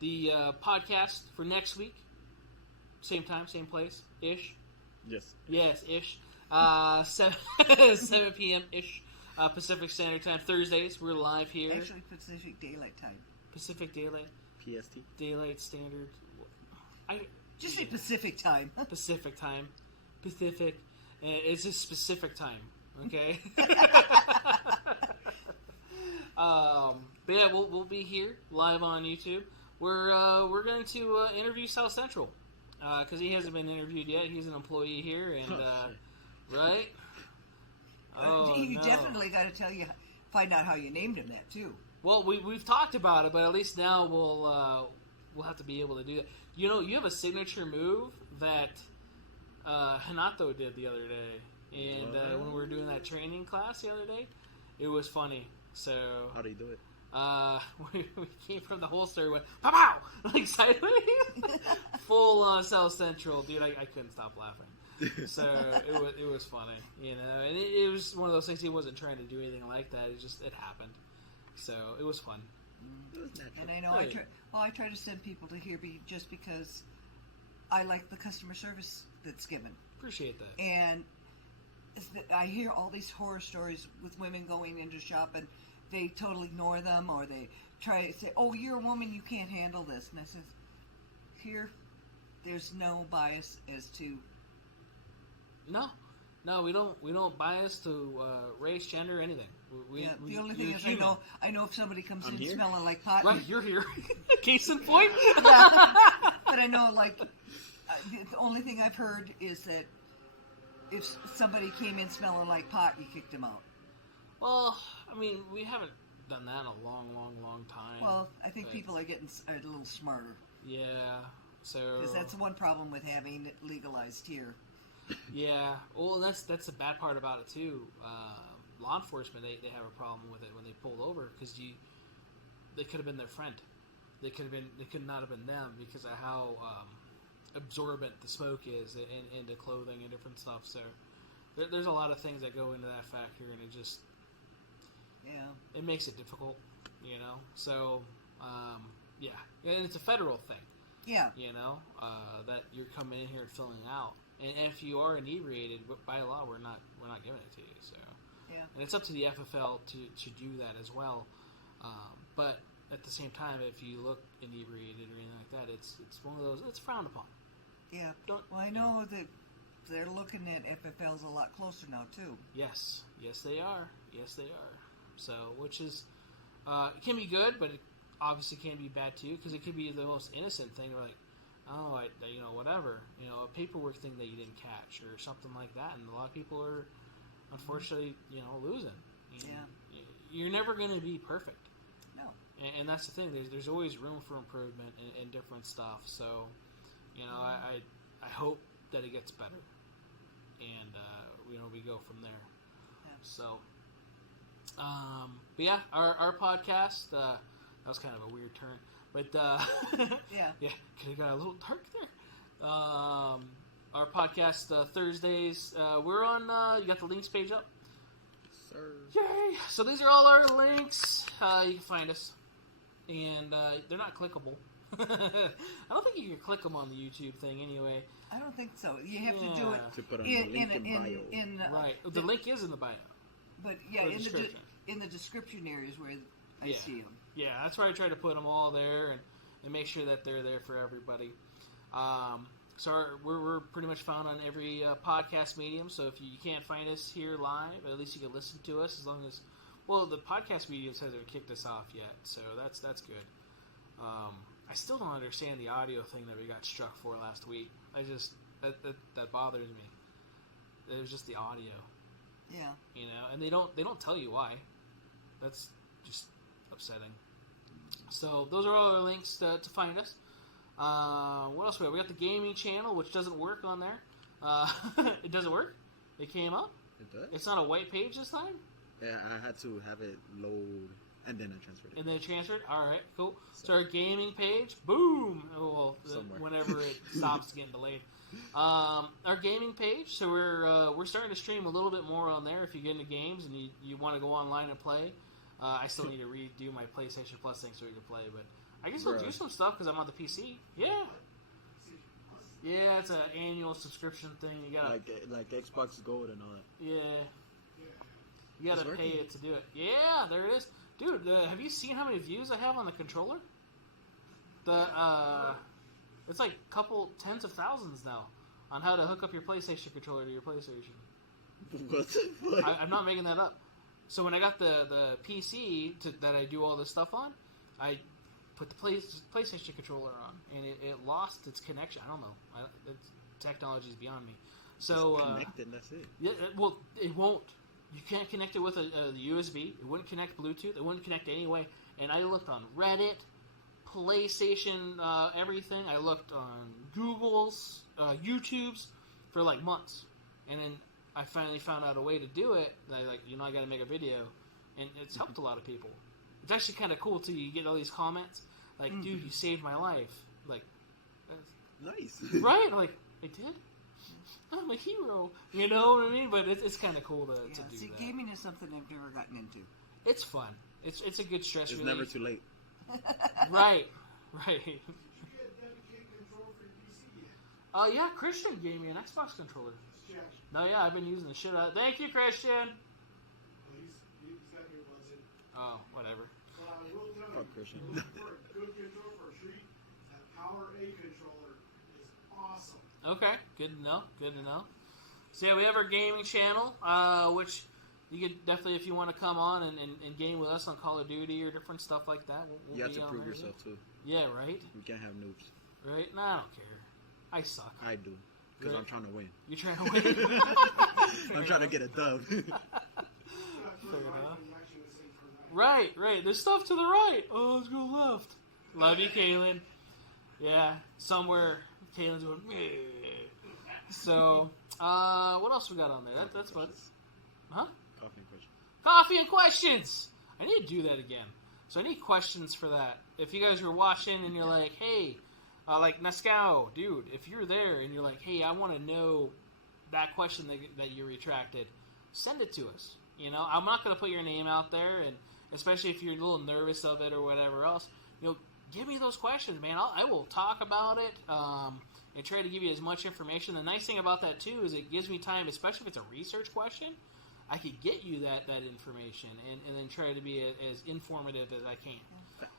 The podcast for next week, same time, same place, ish. Yes, ish. 7 p.m. ish. Pacific Standard Time. Thursdays, we're live here. Actually, Pacific Daylight Time. Pacific Daylight. PST. Daylight Standard. Just say Pacific Time. Pacific Time. Pacific. It's just specific time. Okay. But yeah, we'll be here live on YouTube. We're going to interview South Central because he hasn't been interviewed yet. He's an employee here, and right. Oh, You no. definitely got to find out how you named him that too. Well, we've talked about it, but at least now we'll have to be able to do that. You know, you have a signature move that Hanato did the other day, and when we were doing that training class the other day, it was funny. So How do you do it? we came from the holster and went pow pow like sideways, full South Central, dude. I couldn't stop laughing. So it was funny, you know, and it was one of those things. He wasn't trying to do anything like that. It happened. So it was fun. It was natural. And I know I try to send people to here just because I like the customer service that's given. Appreciate that. And I hear all these horror stories with women going into shop and they totally ignore them, or they try to say, "Oh, you're a woman, you can't handle this." And I says, "Here, there's no bias as to." No, we don't bias to race, gender, anything. The only thing you're is, human. I know if somebody comes I'm in here. smelling like pot, Right, you're here. Case in point. but I know, like, the only thing I've heard is that if somebody came in smelling like pot, you kicked them out. Well, I mean, we haven't done that in a long time. Well, I think but, people are getting a little smarter. Yeah. So. Because that's one problem with having it legalized here. Yeah. Well, that's the bad part about it too. Law enforcement they have a problem with it when they pull over because they could have been their friend. They could not have been them because of how absorbent the smoke is into clothing and different stuff. So there's a lot of things that go into that factor, and it makes it difficult, you know. So yeah, and it's a federal thing. Yeah. You know that you're coming in here and filling out, and if you are inebriated by law, we're not giving it to you. So Yeah. and it's up to the FFL to do that as well. But at the same time, if you look inebriated or anything like that, it's one of those. It's frowned upon. Yeah. Well, I know that they're looking at FFLs a lot closer now too. Yes, they are. So, which is it can be good, but it obviously can be bad too, because it could be the most innocent thing, or like, oh, whatever, a paperwork thing that you didn't catch or something like that, and a lot of people are unfortunately, losing. You're never going to be perfect. No. And that's the thing. There's always room for improvement in different stuff. So, I hope that it gets better, and we go from there. Yeah. So, but yeah, our podcast that was kind of a weird turn, but Yeah. yeah, kind of got a little dark there. Our podcast Thursdays. We're on. You got the links page up. Sir. Yay! So these are all our links. You can find us, and they're not clickable. I don't think you can click them on the YouTube thing anyway. I don't think so. You have to do it To put on the link in bio. Right. The link is in the bio. But yeah, Or in description. the description areas where I Yeah. see them. Yeah, that's why I try to put them all there and make sure that they're there for everybody. So we're pretty much found on every podcast medium. So if you can't find us here live, at least you can listen to us as long as. Well, the podcast mediums hasn't kicked us off yet, so that's good. I still don't understand the audio thing that we got struck for last week. That bothers me. It was just the audio, Yeah. and they don't tell you why. That's just upsetting. So those are all our links to find us. What else we got? We got the gaming channel, which doesn't work on there. It doesn't work? It came up? It does? It's not a white page this time? Yeah, I had to have it load, and then I transferred it. And then it transferred? Alright, cool. So our gaming page, boom! Well, whenever it stops getting delayed. Our gaming page, so we're starting to stream a little bit more on there if you get into games and you want to go online and play. I still need to redo my PlayStation Plus thing so we can play, but I guess I'll do some stuff because I'm on the PC. Yeah. Yeah, it's an annual subscription thing. You gotta like Xbox Gold and all that. Yeah. You gotta pay it to do it. Yeah, there it is. Dude, have you seen how many views I have on the controller? It's like a couple tens of thousands now on how to hook up your PlayStation controller to your PlayStation. What the fuck? I'm not making that up. So when I got the PC that I do all this stuff on, I put the PlayStation controller on, and it lost its connection. I don't know. Technology is beyond me. So it's connected, that's it. Yeah, well, it won't. You can't connect it with a USB. It wouldn't connect Bluetooth. It wouldn't connect anyway. And I looked on Reddit, PlayStation, everything. I looked on Google's, YouTube's for like months, and then I finally found out a way to do it. I got to make a video, and it's helped a lot of people. It's actually kind of cool too. You get all these comments like, "Dude, you saved my life." Like, nice, right? Like, I did. I'm a hero. You know what I mean? But it's kind of cool to do see, that. gaming is something I've never gotten into. It's fun. It's a good stress relief. It's never too late. Right. Did you get dedicated control for your PC yet? Yeah, Christian gave me an Xbox controller. Jack. No, yeah, I've been using the shit out. Thank you, Christian. Well, he's got your budget. Oh, whatever. I will tell Fuck you, Christian. for a good control for a street, that Power A controller is awesome. Okay, good to know. Good to know. So yeah, we have our gaming channel, which you could definitely, if you want to come on and game with us on Call of Duty or different stuff like that. We'll You have be to on prove there, yourself too. Yeah, right. We can't have noobs. Right? Nah, I don't care. I suck. I do, because Right. I'm trying to win. You're trying to win. I'm trying to get a dub. Right. There's stuff to the right. Oh, let's go left. Love you, Kaylin. Yeah, somewhere Kaylin's going, meh. So, what else we got on there? That's fun. Huh? Coffee and question. Coffee and questions! I need to do that again. So I need questions for that. If you guys are watching and you're like, hey, like Nascao, dude, if you're there and you're like, hey, I want to know that question that you retracted, send it to us. You know, I'm not going to put your name out there, and especially if you're a little nervous of it or whatever else, you know, give me those questions, man. I will talk about it and try to give you as much information. The nice thing about that, too, is it gives me time, especially if it's a research question, I could get you that information and then try to be as informative as I can.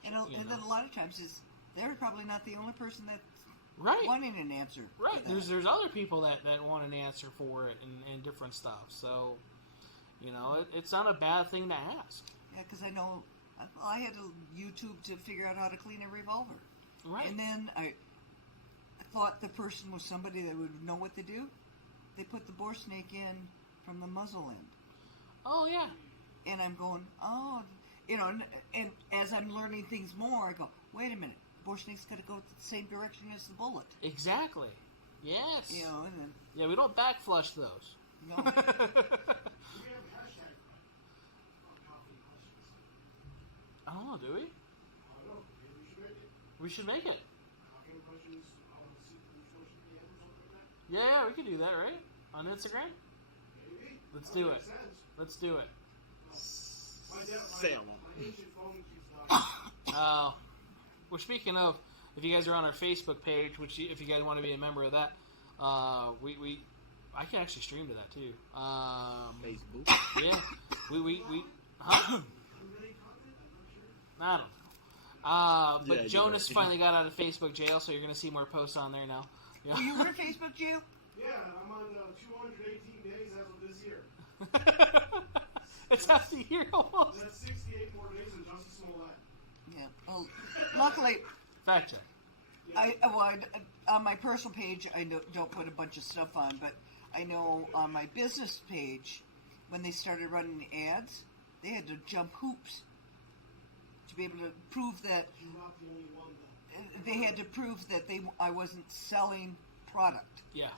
And then a lot of times they're probably not the only person that's right. wanting an answer. Right. There's other people that want an answer for it and different stuff. So, you know, it's not a bad thing to ask. Yeah, because I know I had to YouTube to figure out how to clean a revolver. Right. And then I thought the person was somebody that would know what to do. They put the bore snake in from the muzzle end. Oh, yeah. And I'm going, oh, you know, and as I'm learning things more, I go, wait a minute, bore snake's got to go the same direction as the bullet. Exactly. Yes. You know, and then, yeah, we don't back flush those. no. We have a hashtag on coffee and questions. I don't know, do we? I don't know. Maybe We we should make it. should make it. Coffee and questions on social media or something like that. Yeah, we could do that, right? On Instagram? Maybe. Let's That do would it. make sense. Let's do it. Say I won't. My ancient phone keeps dying. Well, speaking of, if you guys are on our Facebook page, which if you guys want to be a member of that, I can actually stream to that too. Facebook. Yeah, we huh? I don't know. But Yeah, Jonas right. finally got out of Facebook jail, so you're going to see more posts on there now. Yeah. Well, you were in Facebook jail? Yeah, I'm on 218 days as of this year. It's half the year almost. That's 68 more days than Jussie Smollett. Yeah. Well, luckily, Fact check. on my personal page, I don't put a bunch of stuff on, but I know on my business page, when they started running ads, they had to jump hoops to be able to prove that You're not the only one, though. they had to prove that I wasn't selling product. Yeah.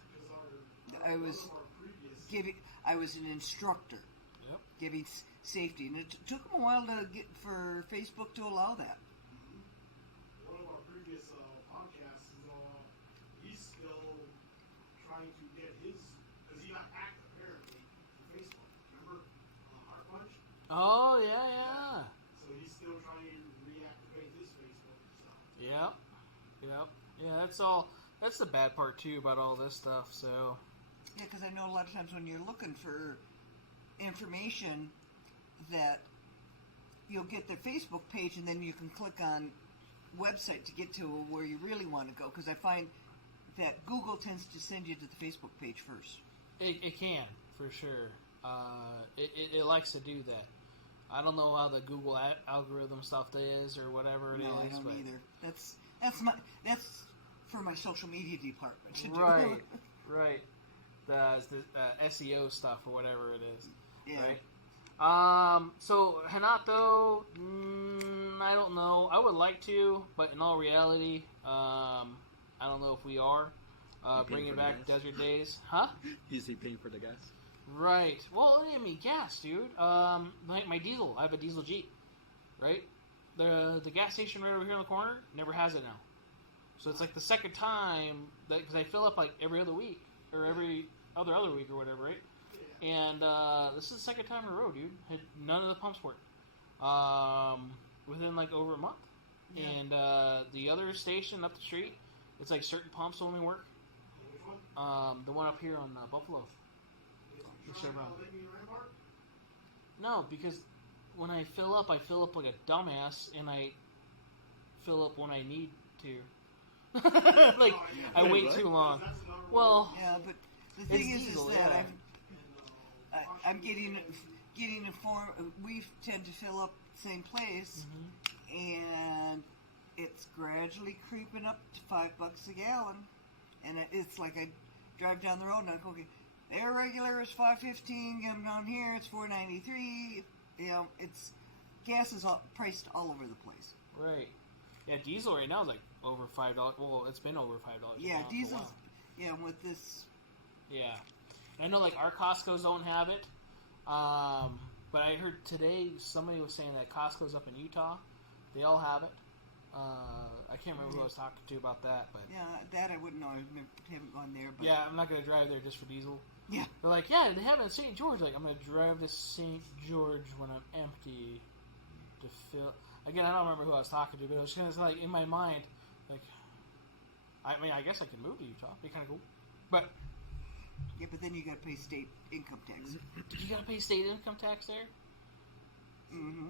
I was I was an instructor. Yep. Giving safety, and it took them a while for Facebook to allow that. One of our previous podcasts, he's still trying to get his, because he got hacked apparently for Facebook. Remember Heart Punch? Oh, yeah. So he's still trying to reactivate his Facebook stuff. Yep. Yeah, that's the bad part too about all this stuff. So. Yeah, because I know a lot of times when you're looking for information, that you'll get their Facebook page and then you can click on website to get to where you really want to go. Because I find that Google tends to send you to the Facebook page first. It can, for sure. It likes to do that. I don't know how the Google algorithm stuff is or whatever it is. No, I don't either. That's for my social media department to do. Right. The SEO stuff or whatever it is. Yeah. Right. So Hanato, I don't know. I would like to, but in all reality, I don't know if we are bringing back Desert Days, huh? Is he paying for the gas? Right. Well, I mean, gas, dude. My diesel. I have a diesel Jeep, right? The gas station right over here on the corner never has it now. So it's like the second time that, because I fill up like every other week or every other week or whatever, right? And this is the second time in a row, dude. None of the pumps work. Within like over a month. Yeah. And the other station up the street, it's like certain pumps only work. Which one? The one up here on Buffalo. You The trying Chevron. to let me Rampart? No, because when I fill up like a dumbass, and I fill up when I need to. Like, I wait too long. Well, Yeah, but the thing It's is diesel, that yeah. I'm getting informed. We tend to fill up the same place, and it's gradually creeping up to $5 a gallon. And it's like I drive down the road and I go, okay, their regular is $5.15. Come down here, it's $4.93. You know, gas is priced all over the place. right. Yeah, diesel right now is like over $5. Well, it's been over $5. Yeah, now for a diesel's. while. Yeah, with this. Yeah. And I know like our Costco's don't have it. But I heard today somebody was saying that Costco's up in Utah. They all have it. I can't remember who I was talking to about that, but Yeah, that I wouldn't know. I haven't gone there. But yeah, I'm not gonna drive there just for diesel. Yeah. They're like, yeah, they have it in St. George. Like, I'm gonna drive to St. George when I'm empty to fill. Again, I don't remember who I was talking to, but it was kind of like in my mind, like, I mean, I guess I can move to Utah. Be kind of cool, but Yeah, but then you got to pay state income tax. you gotta pay state income tax there. Mm-hmm.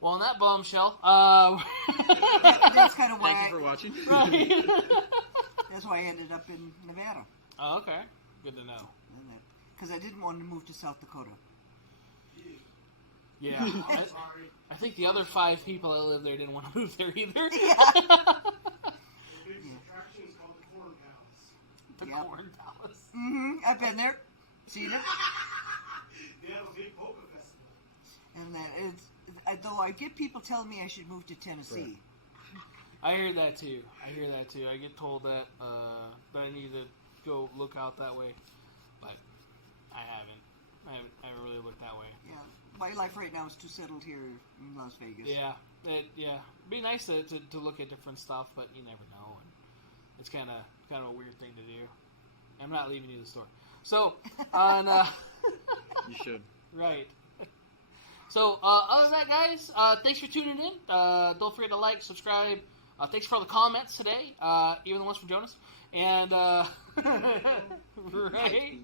Well, on that bombshell, That's kind of why. Thank you for watching. right. That's why I ended up in Nevada. Oh, okay, good to know. Because I didn't want to move to South Dakota. Yeah, Sorry. I think the other 5 people that live there didn't want to move there either. The biggest attraction is called the Corn Palace. The Yep. Corn Palace. Mm-hmm. I've been there, seen it, They have a big polka festival. and that though I get people telling me I should move to Tennessee. I hear that too. I get told that I need to go look out that way, but I haven't. I haven't really looked that way. Yeah, my life right now is too settled here in Las Vegas. Yeah, it'd be nice to look at different stuff, but you never know. And it's kind of a weird thing to do. I'm not leaving you the store. So on You should. right. So other than that, guys, thanks for tuning in. Don't forget to like, subscribe. Thanks for all the comments today, even the ones from Jonas. And right.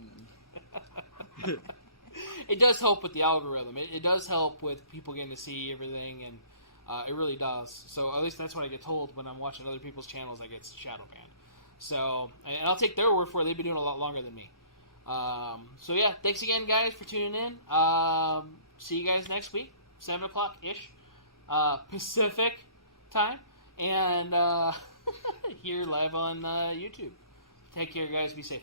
It does help with the algorithm. It does help with people getting to see everything, and it really does. So at least that's what I get told when I'm watching other people's channels. I get shadow banned. So, and I'll take their word for it. They've been doing it a lot longer than me. So yeah, thanks again, guys, for tuning in. See you guys next week, 7 o'clock ish, Pacific time, and here live on YouTube. Take care, guys. Be safe.